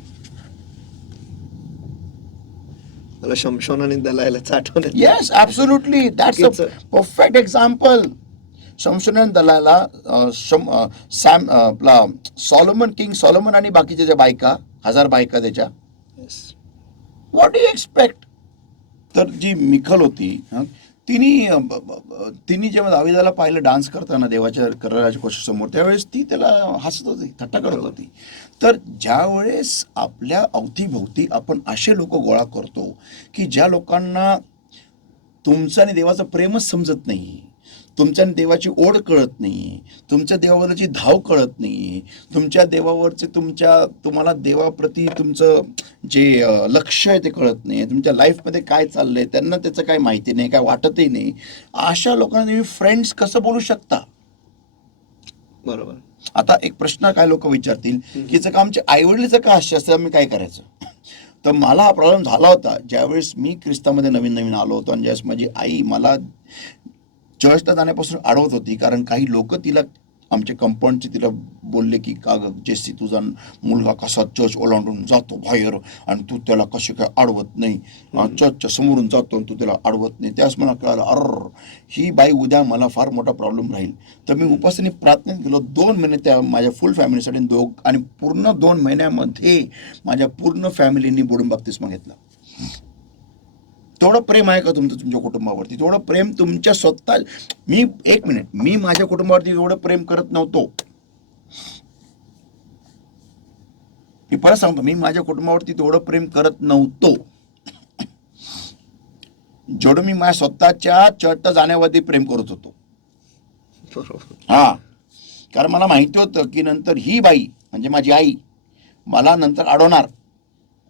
मला शमशोन आणि दलायला आठवण. Yes, absolutely, that's a perfect example. शमशोन आणि दलायला आपला किंग सॉलोमन आणि बाकीच्या ज्या बायका, 1000 बायका त्याच्या, व्हॉट डू एक्सपेक्ट. तर जी मिखल होती तिने जेव्हा दाविदाला पाहिलं डान्स करताना देवाच्या कराराच्या कोशासमोर, त्यावेळेस ती त्याला हसत होती, थट्टा करत होती. तर ज्या वेळेस आपल्या अवतीभोवती आपण असे लोक गोळा करतो की ज्या लोकांना तुमचं आणि देवाचं प्रेमच समजत नाही, तुमच्या देवाची ओढ कळत नाही, तुमच्या देवावरची धाव कळत नाही, तुमच्या देवावरचे तुम्हाला देवाप्रती तुमचं जे लक्ष आहे ते कळत नाही, तुमच्या लाईफमध्ये काय चाललंय त्यांना त्याचं काय माहिती नाही, काय वाटतही नाही, अशा लोकांना तुम्ही फ्रेंड्स कसं बोलू शकता? बरोबर. आता एक प्रश्न काय लोक विचारतील की जर का आमच्या आईवडिलीचं का असे असतं, आम्ही काय करायचं? तर मला हा प्रॉब्लेम झाला होता ज्यावेळेस मी ख्रिस्तामध्ये नवीन आलो होतो आणि ज्यावेळेस माझी आई मला चर्चला जाण्यापासून अडवत होती. कारण काही लोक तिला, आमच्या कंपाऊंडचे तिला बोलले की का जेसी तुझा मुलगा कसा चर्च ओलांडून जातो बाहेर आणि तू त्याला कशी काय अडवत नाही, चर्चच्या समोरून जातो आणि तू त्याला अडवत नाही. त्यास मला कळालं, ही बाई उद्या मला फार मोठा प्रॉब्लेम राहील. तर मी उपासने प्रार्थना केलो 2 महिने त्या माझ्या फुल फॅमिलीसाठी, आणि पूर्ण 2 महिन्यामध्ये माझ्या पूर्ण फॅमिलीनी बुडून बप्तिस्मा घेतला. तेवढं प्रेम आहे का तुमच्या कुटुंबावरती? तेवढं प्रेम तुमच्या स्वतः, मी माझ्या कुटुंबावरती एवढं प्रेम करत नव्हतो. मी परत सांगतो, मी माझ्या कुटुंबावरती तेवढं प्रेम करत नव्हतो जेवढं मी माझ्या स्वतःच्या चर्चला जाण्यावरती प्रेम करत होतो. कारण मला माहिती होतं की नंतर ही बाई म्हणजे माझी आई मला नंतर अडवणार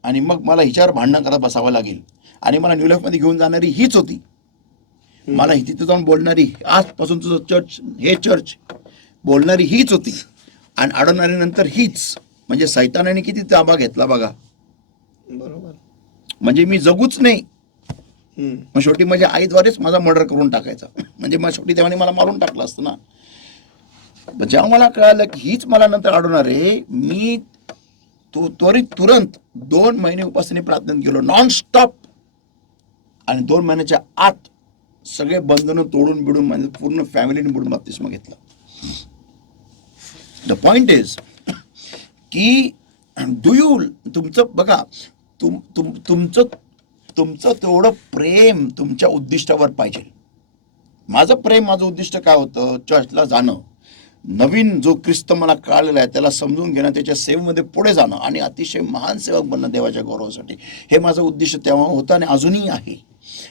आणि मग मला हिच्यावर भांडण करत बसावं लागेल. आणि मला न्यू लाईफमध्ये घेऊन जाणारी हीच होती. मला तिथे जाऊन बोलणारी, आजपासून तुझं चर्च बोलणारी हीच होती आणि अडवणारी नंतर हीच. म्हणजे सैतानाने किती ताबा घेतला बघा. बरोबर. म्हणजे मी जगूच नाही. मग शेवटी माझ्या आईद्वारेच माझा मर्डर करून टाकायचा. म्हणजे मग शेवटी तेव्हा मला मारून टाकलं असतं ना. जेव्हा मला कळालं की हीच मला नंतर अडवणार आहे, मी तुरंत 2 महिने उपासने प्रार्थना केलो नॉन स्टॉप. आणि 2 महिन्याच्या आत सगळे बंधनं तोडून बिडून म्हणजे पूर्ण फॅमिलीने बुडून बप्तिस्मा घेतला. द पॉइंट इज की तुमचं बघा, तुमचं तेवढं प्रेम तुमच्या उद्दिष्टावर पाहिजे. माझं उद्दिष्ट काय होतं? चर्चला जाणं, नवीन जो ख्रिस्त मला कळलेला आहे त्याला समजून घेणं, त्याच्या सेवेमध्ये पुढे जाणं आणि अतिशय महान सेवक बनणं देवाच्या गौरवासाठी. हे माझं उद्दिष्ट तेव्हा होतं आणि अजूनही आहे.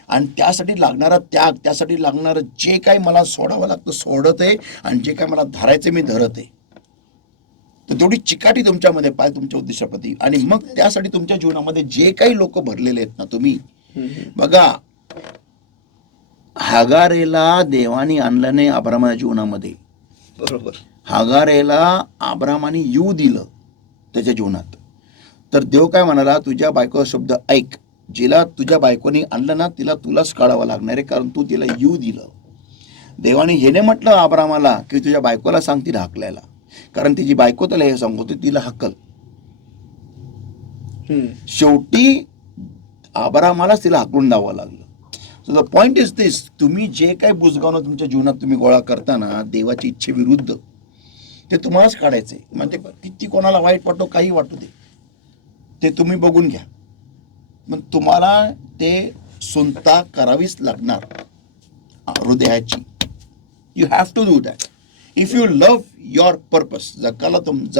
आणि त्यासाठी लागणारा त्याग, त्यासाठी लागणारं जे काही मला सोडावं लागतं सोडत आहे आणि जे काही मला धरायचं मी धरत आहे. तर तेवढी चिकाटी तुमच्यामध्ये पाहिजे तुमच्या उद्दिष्टाप्रती. आणि मग त्यासाठी तुमच्या जीवनामध्ये जे काही लोक भरलेले आहेत ना, तुम्ही बघा, हागारेला देवाने आणलं नाही अब्रामाच्या जीवनामध्ये. बरोबर. हागारेला अब्रामाने येऊ दिलं त्याच्या जीवनात. तर देव काय म्हणाला, तुझ्या बायकोचा शब्द ऐक. जिला तुझ्या बायकोनी आणलं ना तिला तुलाच काढावं लागणार आहे, कारण तू तिला येऊ दिलं. देवाने हे नाही म्हटलं अब्रामाला की तुझ्या बायकोला सांग तिला हाकलायला, कारण तिची बायको त्याला हे सांगतो तिला हकल. शेवटी अब्रामालाच तिला हाकलून द्यावं लागलं. सो द पॉइंट इज दिस, तुम्ही जे काही बुजगावणं तुमच्या जीवनात तुम्ही गोळा करताना देवाच्या इच्छेविरुद्ध, ते तुम्हालाच काढायचंय. म्हणजे किती कोणाला वाईट वाटतो, काही वाटू दे, ते तुम्ही बघून घ्या. मग तुम्हाला ते सुनता करावीच लागणार हृदयाची. You have to do that if you love your purpose. जर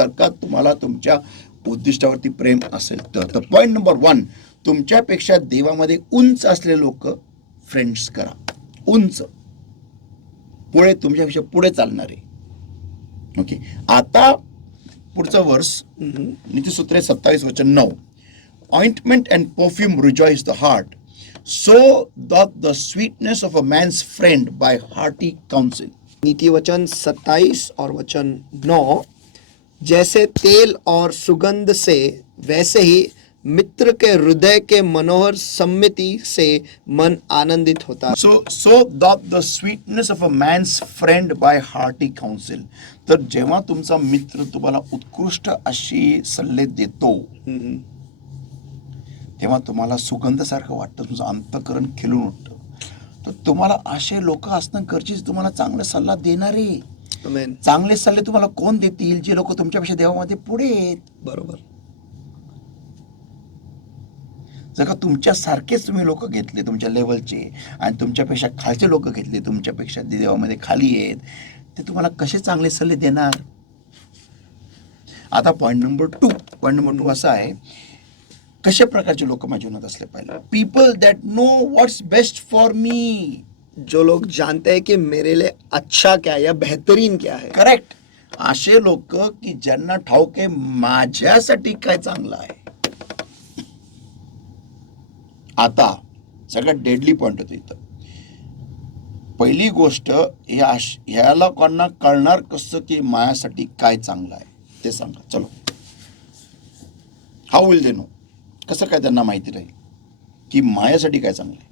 का तुम्हाला तुमच्या उद्दिष्टावरती प्रेम असेल तर. पॉईंट नंबर 1, तुमच्यापेक्षा देवामध्ये उंच असलेले लोक फ्रेंड्स करा. उंच, पुढे तुमच्यापेक्षा पुढे चालणारे. ओके, आता पुढचं वर्ष नीतिसूत्रे 27 वचन 9. ointment and perfume rejoice the heart, so doth the sweetness of a man's friend by hearty counsel. नीति वचन 27 और वचन 9, जैसे तेल और सुगंध से वैसे ही मित्र के हृदय के मनोहर सम्मति से मन आनंदित होता है. So doth the sweetness of a man's friend by hearty counsel. तर जेव्हा तुमचा मित्र तुम्हाला उत्कृष्ट अशी सल्ले देतो, तेव्हा तुम्हाला सुगंधासारखं वाटतं, तुमचं अंतःकरण खिलून उठतं. तर तुम्हाला असे लोक असणं गरजेचं, तुम्हाला चांगले सल्ला देणारे. आमेन. चांगले सल्ले तुम्हाला कोण देतील? जे लोक तुमच्यापेक्षा देवामध्ये पुढे आहेत. बरोबर. जर का तुमच्यासारखेच तुम्ही लोक घेतले तुमच्या लेवलचे आणि तुमच्यापेक्षा खालचे लोक घेतले तुमच्यापेक्षा देवामध्ये खाली आहेत, ते तुम्हाला कसे चांगले सल्ले देणार? आता पॉईंट नंबर 2 असा आहे, कशा प्रकारचे लोक माझ्या जीवनात असले पाहिजे? People that know what's best for me. जो लोग जानते हैं कि मेरे लिए अच्छा क्या है या बेहतरीन क्या है. करेक्ट. असे लोक की ज्यांना ठाऊक आहे माझ्यासाठी काय चांगलं आहे. आता सगळ्यात डेडली पॉइंट होतो इथं. पहिली गोष्ट, ह्या लोकांना कळणार कसं की माझ्यासाठी काय चांगलं आहे ते सांगा. चलो, हाऊ विल दे नो? कसं काय त्यांना माहिती राहील की माझ्यासाठी काय चांगलं आहे?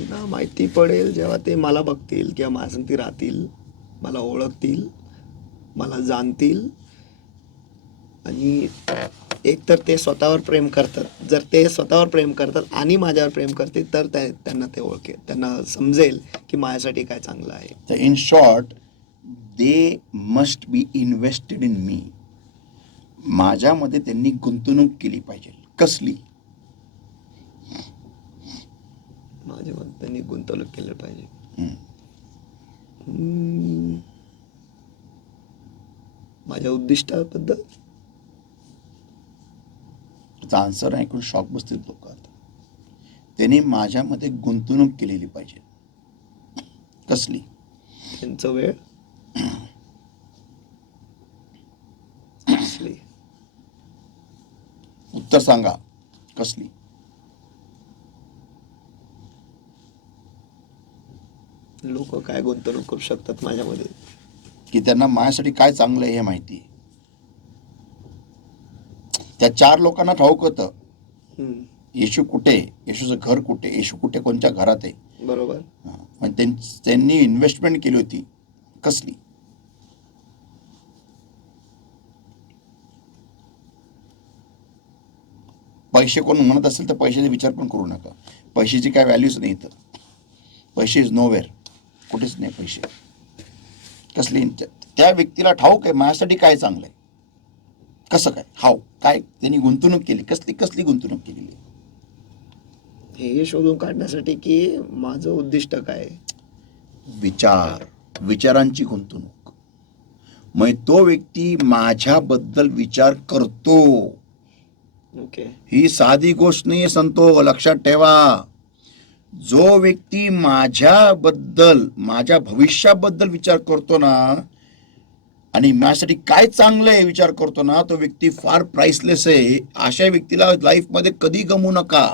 ना माहिती पडेल जेव्हा ते मला बघतील किंवा माझ्यासंगती राहतील, मला ओळखतील, मला जाणतील. आणि एकतर ते स्वतःवर प्रेम करतात. जर ते स्वतःवर प्रेम करतात आणि माझ्यावर प्रेम करतील तर त्यांना ते ओळखेल, त्यांना समजेल की माझ्यासाठी काय चांगलं आहे. तर in short, they must be invested in me. माझ्यामध्ये त्यांनी गुंतवणूक केली पाहिजे. कसली? माझ्यामध्ये त्यांनी गुंतवणूक केली पाहिजे. माझ्या उद्दिष्टाबद्दल. आन्सर ऐकून शॉक बसतील लोक. आता त्यांनी माझ्यामध्ये गुंतवणूक केलेली पाहिजे. कसली? त्यांचा वेळ. कसली? उत्तर सांगा. कसली? लोक काय गुंतवणूक करू शकतात माझ्यामध्ये की त्यांना माझ्यासाठी काय चांगलं आहे हे माहिती आहे. त्या 4 लोकांना ठाऊक होतं येशू कुठे, येशूचं घर कुठे, येशू कुठे, कोणत्या घरात आहे. बरोबर. पण त्यांनी इन्व्हेस्टमेंट केली होती. कसली? पैसे कोण म्हणत असेल तर पैशाचा विचार पण करू नका. पैशाची काय व्हॅल्यूच नाही इथं. पैसे इज नोवेअर. कुठेच नाही पैसे. कसली? त्या व्यक्तीला ठाऊक आहे माझ्यासाठी काय चांगलं आहे. कसं काय? हाव काय त्यांनी गुंतवणूक केली? कसली गुंतवणूक केलेली? हे शोधून काढण्यासाठी की माझं उद्दिष्ट काय आहे. विचारांची गुंतवणूक. मग तो व्यक्ती माझ्याबद्दल विचार करतो. ओके. ही साधी गोष्ट नाही संतो, लक्षात ठेवा. जो व्यक्ती माझ्याबद्दल, माझ्या भविष्याबद्दल विचार करतो ना आणि माझ्यासाठी काय चांगलं आहे विचार करतो ना, तो व्यक्ती फार प्राइसलेस आहे. अशा व्यक्तीला लाईफमध्ये कधी गमवू नका.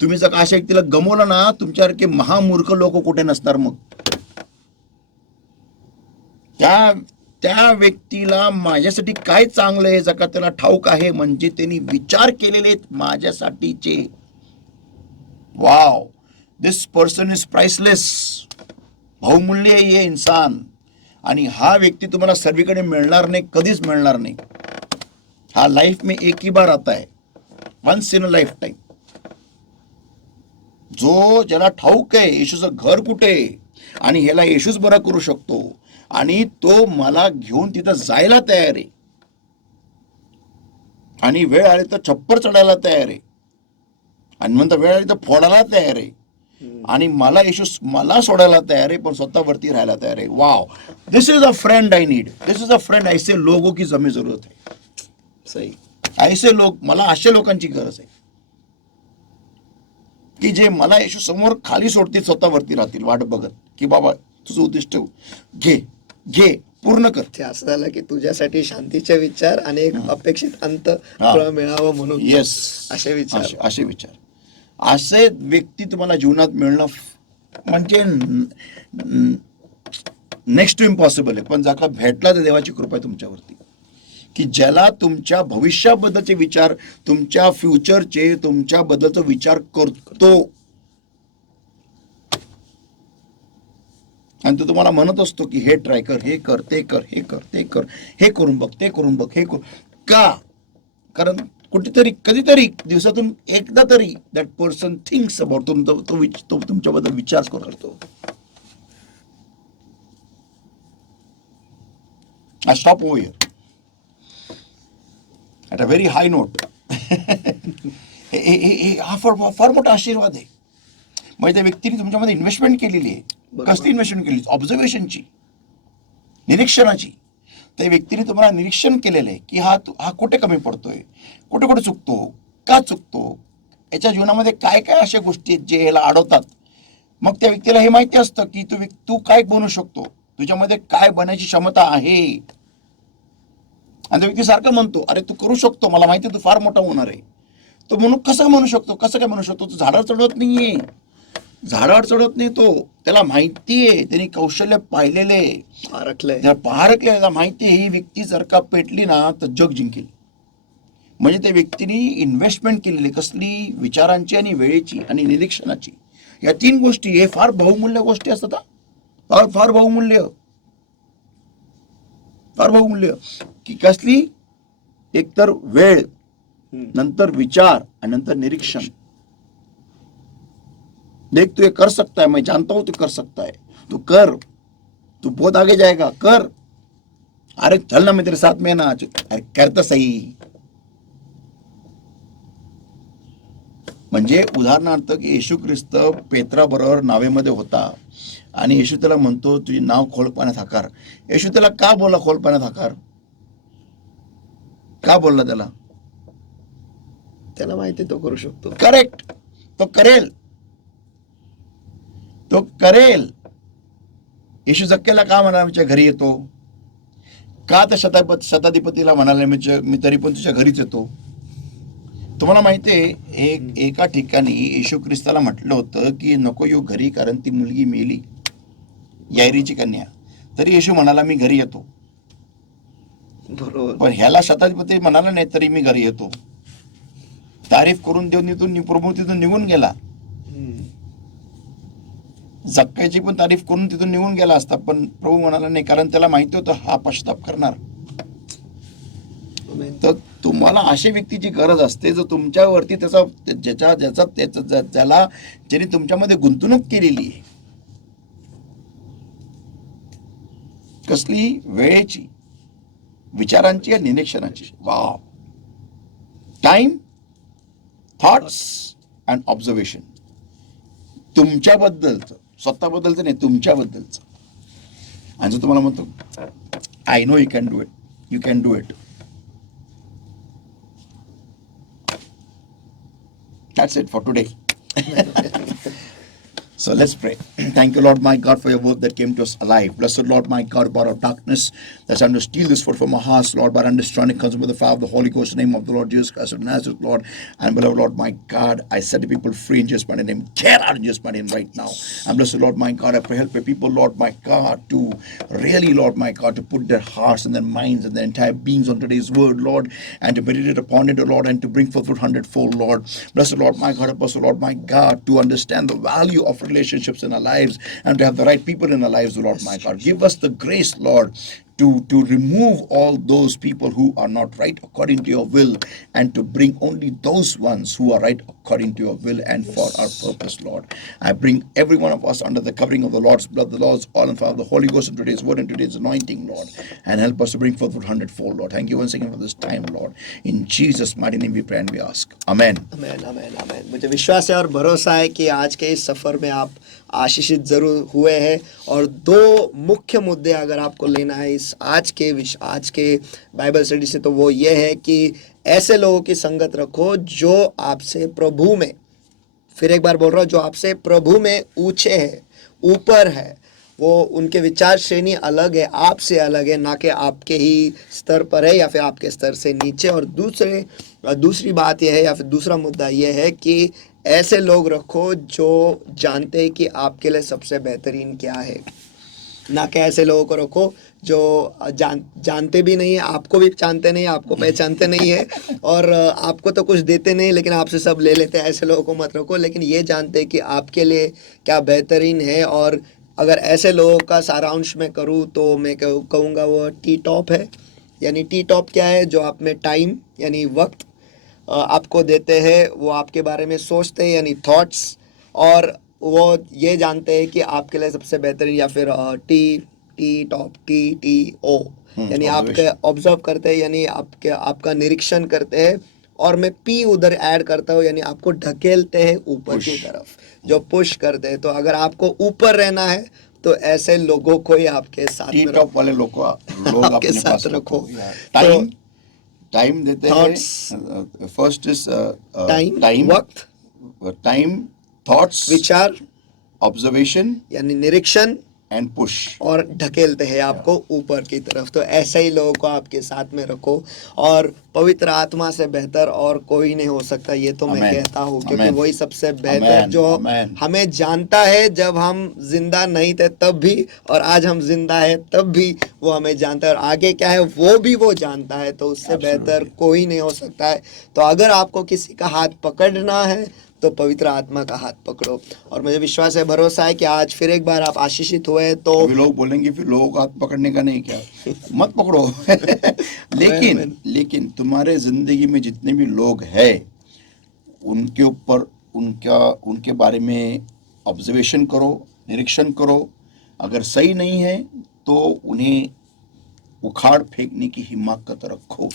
तुम्ही जर अशा व्यक्तीला गमवलं ना, तुमच्यासारखे महामूर्ख लोक कुठे नसणार. मग त्या व्यक्तीला माझ्यासाठी काय चांगलं आहे जर का त्याला ठाऊक आहे, म्हणजे त्यांनी विचार केलेले आहेत माझ्यासाठीचे. Wow, this person is priceless. बहुमूल्य आहे हे इंसान. आणि हा व्यक्ती तुम्हाला सर्वीकडे मिळणार नाही, कधीच मिळणार नाही. हा लाईफ में एक ही बार आता है, once in a lifetime. ज्याला ठाऊक आहे येशूचं घर कुठे आणि ह्याला येशूच बरा करू शकतो आणि तो मला घेऊन तिथं जायला तयार आहे आणि वेळ आली तर छप्पर चढायला तयार आहे आणि नंतर वेळ आली तर फोडायला तयार आहे आणि मला येशू मला सोडायला तयार आहे पण स्वतःवरती राहायला तयार आहे. Wow, this is a friend I need. This is a friend. ऐसे लोगों की जमी जरूरत है. सही. ऐसे लोक, मला अशा लोकांची गरज आहे की जे मला येशू समोर खाली सोडतील, स्वतःवरती राहतील वाट बघत की बाबा तुझं उद्दिष्ट घे घे पूर्ण कर. ते असं झालं की तुझ्यासाठी शांतीचे विचार आणि एक अपेक्षित अंत हा. फळ मिळावं म्हणून येस, असे विचार. असे विचार, असे व्यक्ती तुम्हाला जीवनात मिळणं म्हणजे नेक्स्ट टू इम्पॉसिबल आहे. पण जर का भेटला तर देवाची कृपा आहे तुमच्यावरती, की ज्याला तुमच्या भविष्याबद्दलचे विचार, तुमच्या फ्युचरचे, तुमच्याबद्दलचा विचार करतो आणि तो तुम्हाला म्हणत असतो की हे ट्राय कर, हे कर, ते कर, हे कर, ते कर, हे करून बघ, ते करून बघ, हे कर. का? कारण कुठेतरी कधीतरी दिवसातून एकदा तरी दॅट पर्सन थिंक्स अबाउट तो तुमच्याबद्दल विचार करतो. I stop over here at a very high note. हा फार मोठा आशीर्वाद आहे. म्हणजे त्या व्यक्तीने तुमच्यामध्ये इन्व्हेस्टमेंट केलेली आहे. बरोबर. कसली इन्व्हेस्टमेंट केली? ऑब्झर्वेशनची, निरीक्षणाची. त्या व्यक्तीने तुम्हाला निरीक्षण केलेलं आहे की हा कुठे कमी पडतोय, कुठे कुठे चुकतो, का चुकतो, याच्या जीवनामध्ये काय काय अशा गोष्टी आहेत जे याला अडवतात. मग त्या व्यक्तीला हे माहिती असतं की तू काय बनू शकतो, तुझ्यामध्ये काय बनायची क्षमता आहे. आणि तो व्यक्ती सारखं म्हणतो, अरे तू करू शकतो, मला माहिती आहे तू फार मोठा होणार आहे. तो म्हणून कसं म्हणू शकतो, कसं काय म्हणू शकतो? तो झाडावर चढवत नाहीये, झाडावर चढवत नाही तो. त्याला माहिती आहे, त्यांनी कौशल्य पाहिलेले, पारखलंय. पारखले. त्याला माहिती आहे ही व्यक्ती जर का पेटली ना तर जग जिंकेल. म्हणजे त्या व्यक्तीने इन्व्हेस्टमेंट केलेली कसली? विचारांची आणि वेळेची आणि निरीक्षणाची. या 3 गोष्टी हे फार बहुमूल्य गोष्टी असतात. फार फार बहुमूल्य, फार बहुमूल्य. की कसली? एकतर वेळ, नंतर विचार आणि नंतर निरीक्षण. देख तू ये कर सकता है, मैं जानता हूं तू कर सकता है, तू कर, तू बहुत आगे जाएगा, कर. अरे चल ना, मैं तेरे साथ में ना. अरे कर तर सही. म्हणजे उदाहरणार्थ की येशू ख्रिस्त पेत्राबरोबर नावेमध्ये होता आणि येशू त्याला म्हणतो तुझी नाव खोल पाण्यात हाकार. येशू त्याला का बोलला खोल पाण्यात हाकार? का बोलला त्याला? त्याला माहिती तो करू शकतो. करेक्ट, तो करेल, तो करेल. येशू जक्केला का म्हणाला आमच्या घरी येतो? का त्या शताधिपतीला म्हणाले मी तरी पण तुझ्या घरीच येतो? तुम्हाला माहिती आहे एका ठिकाणी येशू ख्रिस्ताला म्हटलं होतं की नको येऊ घरी, कारण ती मुलगी मेली, यायरीची कन्या. तरी येशू म्हणाला मी घरी येतो. बरोबर. पण ह्याला शताधिपती म्हणाला नाही तरी मी घरी येतो. तारीफ करून देऊन प्रभू तिथून निघून गेला. जक्क्याची पण तारीफ करून तिथून निघून गेला असता, पण प्रभू म्हणाला नाही, कारण त्याला माहिती होतं हा पश्चाताप करणार. तर तुम्हाला अशा व्यक्तीची गरज असते जो तुमच्यावरती ज्याने तुमच्यामध्ये गुंतवणूक केलेली आहे. कसली? वेळेची, विचारांची आणि निरीक्षणाची. Wow. Time, thoughts and observation. तुमच्याबद्दलचं, स्वतःबद्दलचं नाही, तुमच्याबद्दलचं. आणि जो तुम्हाला म्हणतो I know you can do it, you can do it. That's it for today. So let's pray. Thank you, Lord my God, for your word that came to us alive. Blessed Lord my God, about our darkness that's trying to steal this word from our hearts, Lord, but understanding comes with the fire of the Holy Ghost, in the name of the Lord Jesus Christ of Nazareth, Lord. And beloved Lord my God, I set the people free in Jesus' mighty name. Get out in Jesus' mighty name right now. And blessed Lord my God, I pray help the people, Lord my God, to really, Lord my God, to put their hearts and their minds and their entire beings on today's word, Lord, and to meditate upon it, Lord, and to bring forth 100-fold, Lord. Blessed Lord my God, help us, Lord my God, to understand the value of relationships in our lives and to have the right people in our lives, Lord my God. Give us the grace, Lord, to remove all those people who are not right according to your will, and to bring only those ones who are right according to your will and for our purpose, Lord. I bring every one of us under the covering of the Lord's blood, the Lord's all and fire of the Holy Ghost in today's word and today's anointing, Lord, and help us to bring forth 100-fold, Lord. Thank you once again for this time, Lord. In Jesus' mighty name we pray and we ask. Amen. आमेन, आमेन, आमेन. मुझे विश्वास है और भरोसा है कि आज के इस सफर में आप आशीषित जरूर हुए हैं. और 2 मुख्य मुद्दे अगर आपको लेना है इस आज के बाइबल स्टडी से, तो वो ये है कि ऐसे लोगों की संगत रखो जो आपसे प्रभु में, फिर एक बार बोल रहा हूँ, जो आपसे प्रभु में ऊंचे है, ऊपर है, वो उनके विचार श्रेणी अलग है, आपसे अलग है, ना कि आपके ही स्तर पर है या फिर आपके स्तर से नीचे। और दूसरी बात यह है या फिर दूसरा मुद्दा यह है कि ऐसे लोग रखो जो जानते हैं कि आपके लिए सबसे बेहतरीन क्या है, ना कि ऐसे लोगों को रखो जो जानते भी नहीं है, आपको भी जानते नहीं, आपको पहचानते नहीं है, और आपको तो कुछ देते नहीं लेकिन आपसे सब ले लेते हैं। ऐसे लोगों को मत रखो, लेकिन ये जानते हैं कि आपके लिए क्या बेहतरीन है। और अगर ऐसे लोगों का सारांश मैं करूँ तो मैं कहूँगा वो टी टॉप है। यानी टी टॉप क्या है? जो आप में टाइम यानी वक्त आपको देते हैं, वो आपके बारे में सोचते हैं यानी थॉट्स, और वो ये जानते हैं कि आपके लिए सबसे बेहतरीन, या फिर T T top T T O यानी आपके observation. ऑब्जर्व करते हैं, यानी आपका निरीक्षण करते हैं। और मैं पी उधर ऐड करता हूँ, यानी आपको ढकेलते हैं ऊपर की Push. तरफ, जो पुश करते हैं। तो अगर आपको ऊपर रहना है तो ऐसे लोगों को ही आपके साथ टी में टॉप वाले लोग आपके अपने साथ पास रखो। रखो। तो टाइम देते हैं। Thoughts, first is time, time, वक्त, टाइम, थॉट्स, विचार ऑब्जर्वेशन यानी निरीक्षण, एंड पुश। और ढकेलते हैं आपको ऊपर की तरफ। तो ऐसे ही लोगों को आपके साथ में रखो। और पवित्र आत्मा से बेहतर और कोई नहीं हो सकता, ये तो मैं Amen. कहता हूँ, क्योंकि Amen. वही सबसे बेहतर Amen. जो Amen. हमें जानता है जब हम जिंदा नहीं थे तब भी, और आज हम जिंदा है तब भी वो हमें जानता है, और आगे क्या है वो भी वो जानता है। तो उससे बेहतर Absolutely. कोई नहीं हो सकता है। तो अगर आपको किसी का हाथ पकड़ना है तो पवित्र आत्मा का हाथ पकड़ो। और मुझे विश्वास है, भरोसा है कि आज फिर एक बार आप आशीषित हुए। तो अभी लोग बोलेंगे फिर लोगों को हाथ पकड़ने का नहीं, क्या मत पकड़ो। Amen. लेकिन तुम्हारे जिंदगी में जितने भी लोग हैं उनके ऊपर उनके बारे में ऑब्जर्वेशन करो, निरीक्षण करो। अगर सही नहीं है तो उन्हें उखाड़ फेंकने की हिम्मत रखो।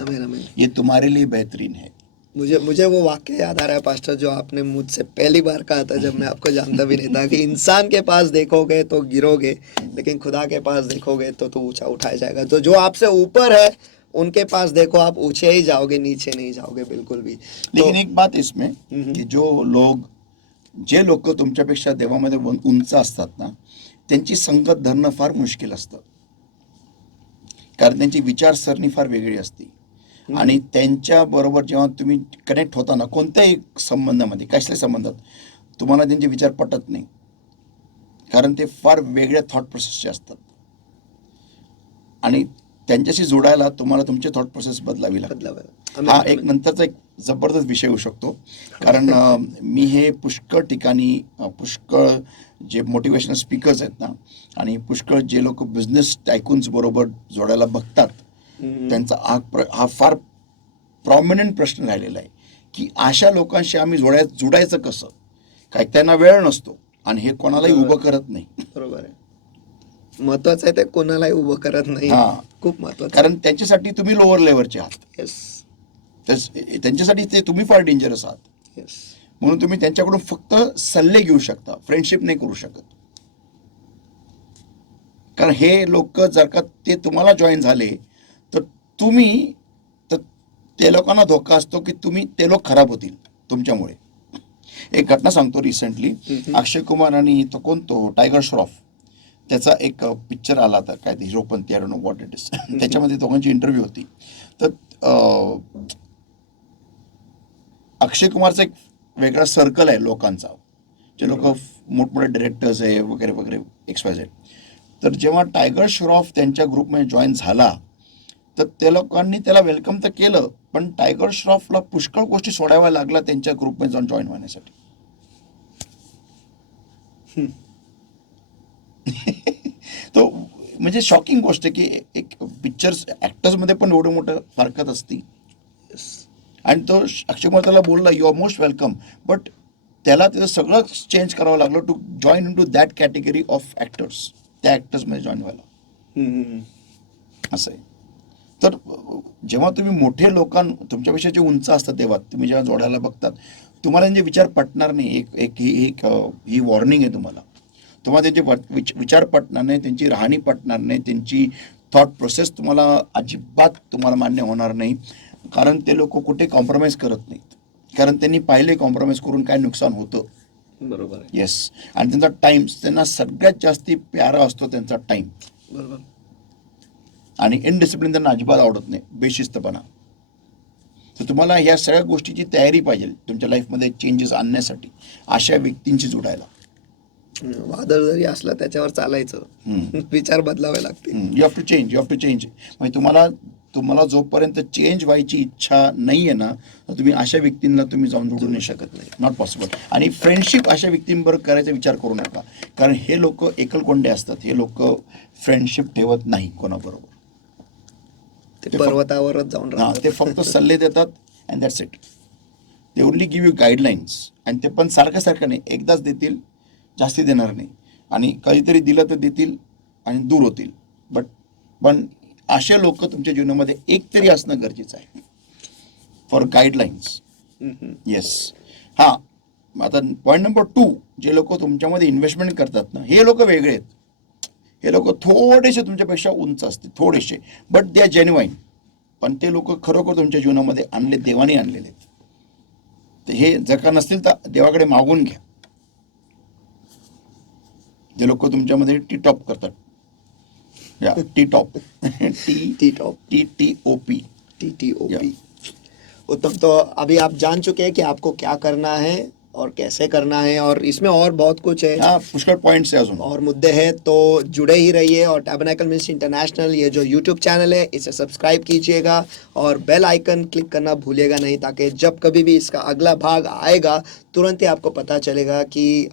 आमीन, आमीन। ये तुम्हारे लिए बेहतरीन है। मुझे वो वाक्य याद आ रहा है पास्टर, जो आपने मुझसे पहली बार कहा था जब मैं आपको जानता भी नहीं था, कि इंसान के पास देखोगे तो गिरोगे, लेकिन खुदा के पास देखोगे तो ऊंचा उठाया जाएगा। तो जो आपसे ऊपर है उनके पास देखो, आप ऊंचे ही जाओगे, नीचे नहीं जाओगे बिल्कुल भी। लेकिन एक बात इसमें की जे लोक तुमच्यापेक्षा देवामध्ये उंच असतात ना, त्यांची संगत धरणं फार मुश्किल असतं, कारण त्यांची विचारसरणी फार वेगळी असते. आणि त्यांच्या बरोबर जेव्हा तुम्ही कनेक्ट होता ना कोणत्याही संबंधामध्ये, कसल्या संबंधात, तुम्हाला त्यांचे विचार पटत नाही, कारण ते फार वेगळ्या थॉट प्रोसेसचे असतात. आणि त्यांच्याशी जोडायला तुम्हाला तुमचे थॉट प्रोसेस बदलावी लागते. हा एक नंतरचा एक जबरदस्त विषय होऊ शकतो, कारण मी हे पुष्कळ ठिकाणी पुष्कळ जे मोटिवेशनल स्पीकर्स आहेत ना, आणि पुष्कळ जे लोक बिझनेस टायकून्स बरोबर जोडायला बघतात, त्यांचा हा फार प्रॉमिनंट प्रश्न राहिलेला आहे की अशा लोकांशी आम्ही जोडायचं कसं. काय त्यांना वेळ नसतो आणि हे कोणालाही उभं करत नाही. बरोबर आहे, महत्वाचं आहे ते कोणालाही उभं करत नाही. खूप महत्वाचं, कारण त्यांच्यासाठी तुम्ही लोअर लेवलचे आहात. त्यांच्यासाठी ते तुम्ही फार डेंजरस आहात. म्हणून तुम्ही त्यांच्याकडून फक्त सल्ले घेऊ शकता, फ्रेंडशिप नाही करू शकत. कारण हे लोक जर का ते तुम्हाला जॉईन झाले तर ते लोकांना धोका असतो की ते लोक खराब होतील तुमच्यामुळे. एक घटना सांगतो. रिसेंटली अक्षय कुमार आणि तो टायगर श्रॉफ, त्याचा एक पिक्चर आला होता, काय ते Heropanti, I don't know what it is. त्याच्यामध्ये दोघांची इंटरव्ह्यू होती. तर अक्षय कुमारचा एक वेगळा सर्कल आहे लोकांचा, जे लोक मोठमोठे डिरेक्टर्स आहे वगैरे वगैरे XYZ. तर जेव्हा टायगर श्रॉफ त्यांच्या ग्रुपमध्ये जॉईन झाला तर त्या लोकांनी त्याला वेलकम तर केलं, पण टायगर श्रॉफला पुष्कळ गोष्टी सोडाव्या लागल्या त्यांच्या ग्रुपमध्ये जाऊन जॉईन होण्यासाठी. तो म्हणजे शॉकिंग गोष्ट आहे की एक पिक्चर्स ॲक्टर्समध्ये पण एवढं मोठं फारकत असते. आणि तो अक्षय कुमार त्याला बोलला you are most welcome, but त्याला त्याचं सगळं चेंज करावं लागलं to join in to that category of actors, त्या ॲक्टर्समध्ये जॉईन व्हायला. असं आहे. तर जेव्हा तुम्ही मोठे तुमच्यापेक्षा जे उंच असतात तेव्हा तुम्ही जेव्हा जोडायला बघतात, तुम्हाला त्यांचे विचार पटणार नाही. ही वॉर्निंग आहे तुम्हाला. तुम्हाला त्यांचे विचार पटणार नाही, त्यांची राहणी पटणार नाही, त्यांची थॉट प्रोसेस अजिबात मान्य होणार नाही. कारण ते लोक कुठे कॉम्प्रोमाइज करत नाहीत, कारण त्यांनी पाहिले कॉम्प्रोमाइज करून काय नुकसान होतं. बरोबर आहे. येस. आणि त्यांचा टाइम, त्यांना सगळ्यात जास्ती प्यारा असतो त्यांचा टाइम. बरोबर. आणि इनडिसिप्लिन त्यांना अजिबात आवडत नाही, बेशिस्तपणा. तर तुम्हाला ह्या सगळ्या गोष्टीची तयारी पाहिजे तुमच्या लाईफमध्ये चेंजेस आणण्यासाठी, अशा व्यक्तींशी जोडायला. वादळ जरी असलं त्याच्यावर चालायचं, विचार बदलावे लागतील. You have to change, you have to change. म्हणजे तुम्हाला जोपर्यंत चेंज व्हायची इच्छा नाही आहे ना, तर तुम्ही अशा व्यक्तींना तुम्ही जाऊन जोडू नाही शकत नाही. Not possible. आणि फ्रेंडशिप अशा व्यक्तींबरोबर करायचा विचार करू नका, कारण हे लोक एकलकोंडे असतात. हे लोक फ्रेंडशिप ठेवत नाही कोणाबरोबर. ते पर्वतावरच जाऊन राहतात. ते फक्त सल्ले देतात and that's it. They only give you guidelines. आणि ते पण सारखं नाही, एकदाच देतील, जास्ती देणार नाही. आणि कधीतरी दिलं तर देतील आणि दूर होतील. पण असे लोक तुमच्या जीवनामध्ये एक तरी असणं गरजेचं आहे फॉर गाईडलाईन्स. येस. हां, आता पॉईंट नंबर 2, जे लोक तुमच्यामध्ये इन्व्हेस्टमेंट करतात ना, हे लोक वेगळे आहेत. हे लोक थोडेसे तुमच्यापेक्षा उंच असतील, थोडेसे, बट दे आर जेन्युइन. पण ते लोक खरोखर तुमच्या जीवनामध्ये आणले, देवाने आणलेले आहेत. तर हे जर का नसतील तर देवाकडे मागून घ्या. ते लोक तुमच्यामध्ये टी टॉप करतात. या टी टॉप TTOP. उत्तम. तो अभी आप जान चुके हैं कि आपको क्या करना है और कैसे करना है, और इसमें और बहुत कुछ है. हाँ, पुष्कळ पॉइंट्स है अजून और मुद्दे हैं, तो जुड़े ही रहिए. और टैबरनेकल मिनिस्ट्री इंटरनेशनल ये जो यूट्यूब चैनल है, इसे सब्सक्राइब कीजिएगा और बेल आइकन क्लिक करना भूलिएगा नहीं, ताकि जब कभी भी इसका अगला भाग आएगा तुरंत ही आपको पता चलेगा कि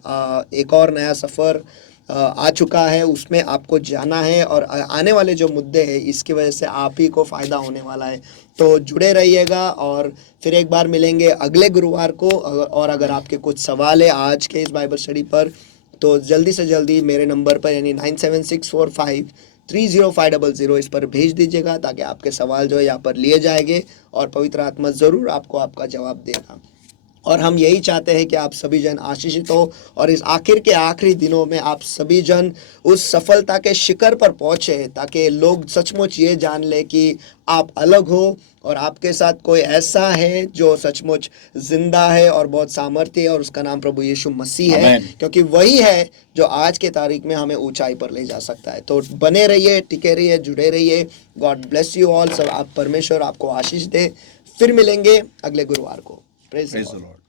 एक और नया सफ़र आ चुका है, उसमें आपको जाना है. और आने वाले जो मुद्दे हैं इसकी वजह से आप ही को फ़ायदा होने वाला है. तो जुड़े रहिएगा और फिर एक बार मिलेंगे अगले गुरुवार को. और अगर आपके कुछ सवाल है आज के इस बाइबल स्टडी पर, तो जल्दी से जल्दी मेरे नंबर पर, यानी 9764530500 इस पर भेज दीजिएगा, ताकि आपके सवाल जो है यहाँ पर लिए जाएंगे और पवित्र आत्मा ज़रूर आपको आपका जवाब देगा. और हम यही चाहते हैं कि आप सभी जन आशीषित हो और इस आखिर के आखिरी दिनों में आप सभी जन उस सफलता के शिखर पर पहुंचे, ताकि लोग सचमुच ये जान ले कि आप अलग हो और आपके साथ कोई ऐसा है जो सचमुच जिंदा है और बहुत सामर्थ्य है, और उसका नाम प्रभु यीशु मसीह है. Amen. क्योंकि वही है जो आज के तारीख में हमें ऊंचाई पर ले जा सकता है. तो बने रहिए, टिके रहिए, जुड़े रहिए. God bless you all. सब आप, परमेश्वर आपको आशीष दे. फिर मिलेंगे अगले गुरुवार को. Praise the Praise the Lord. Lord.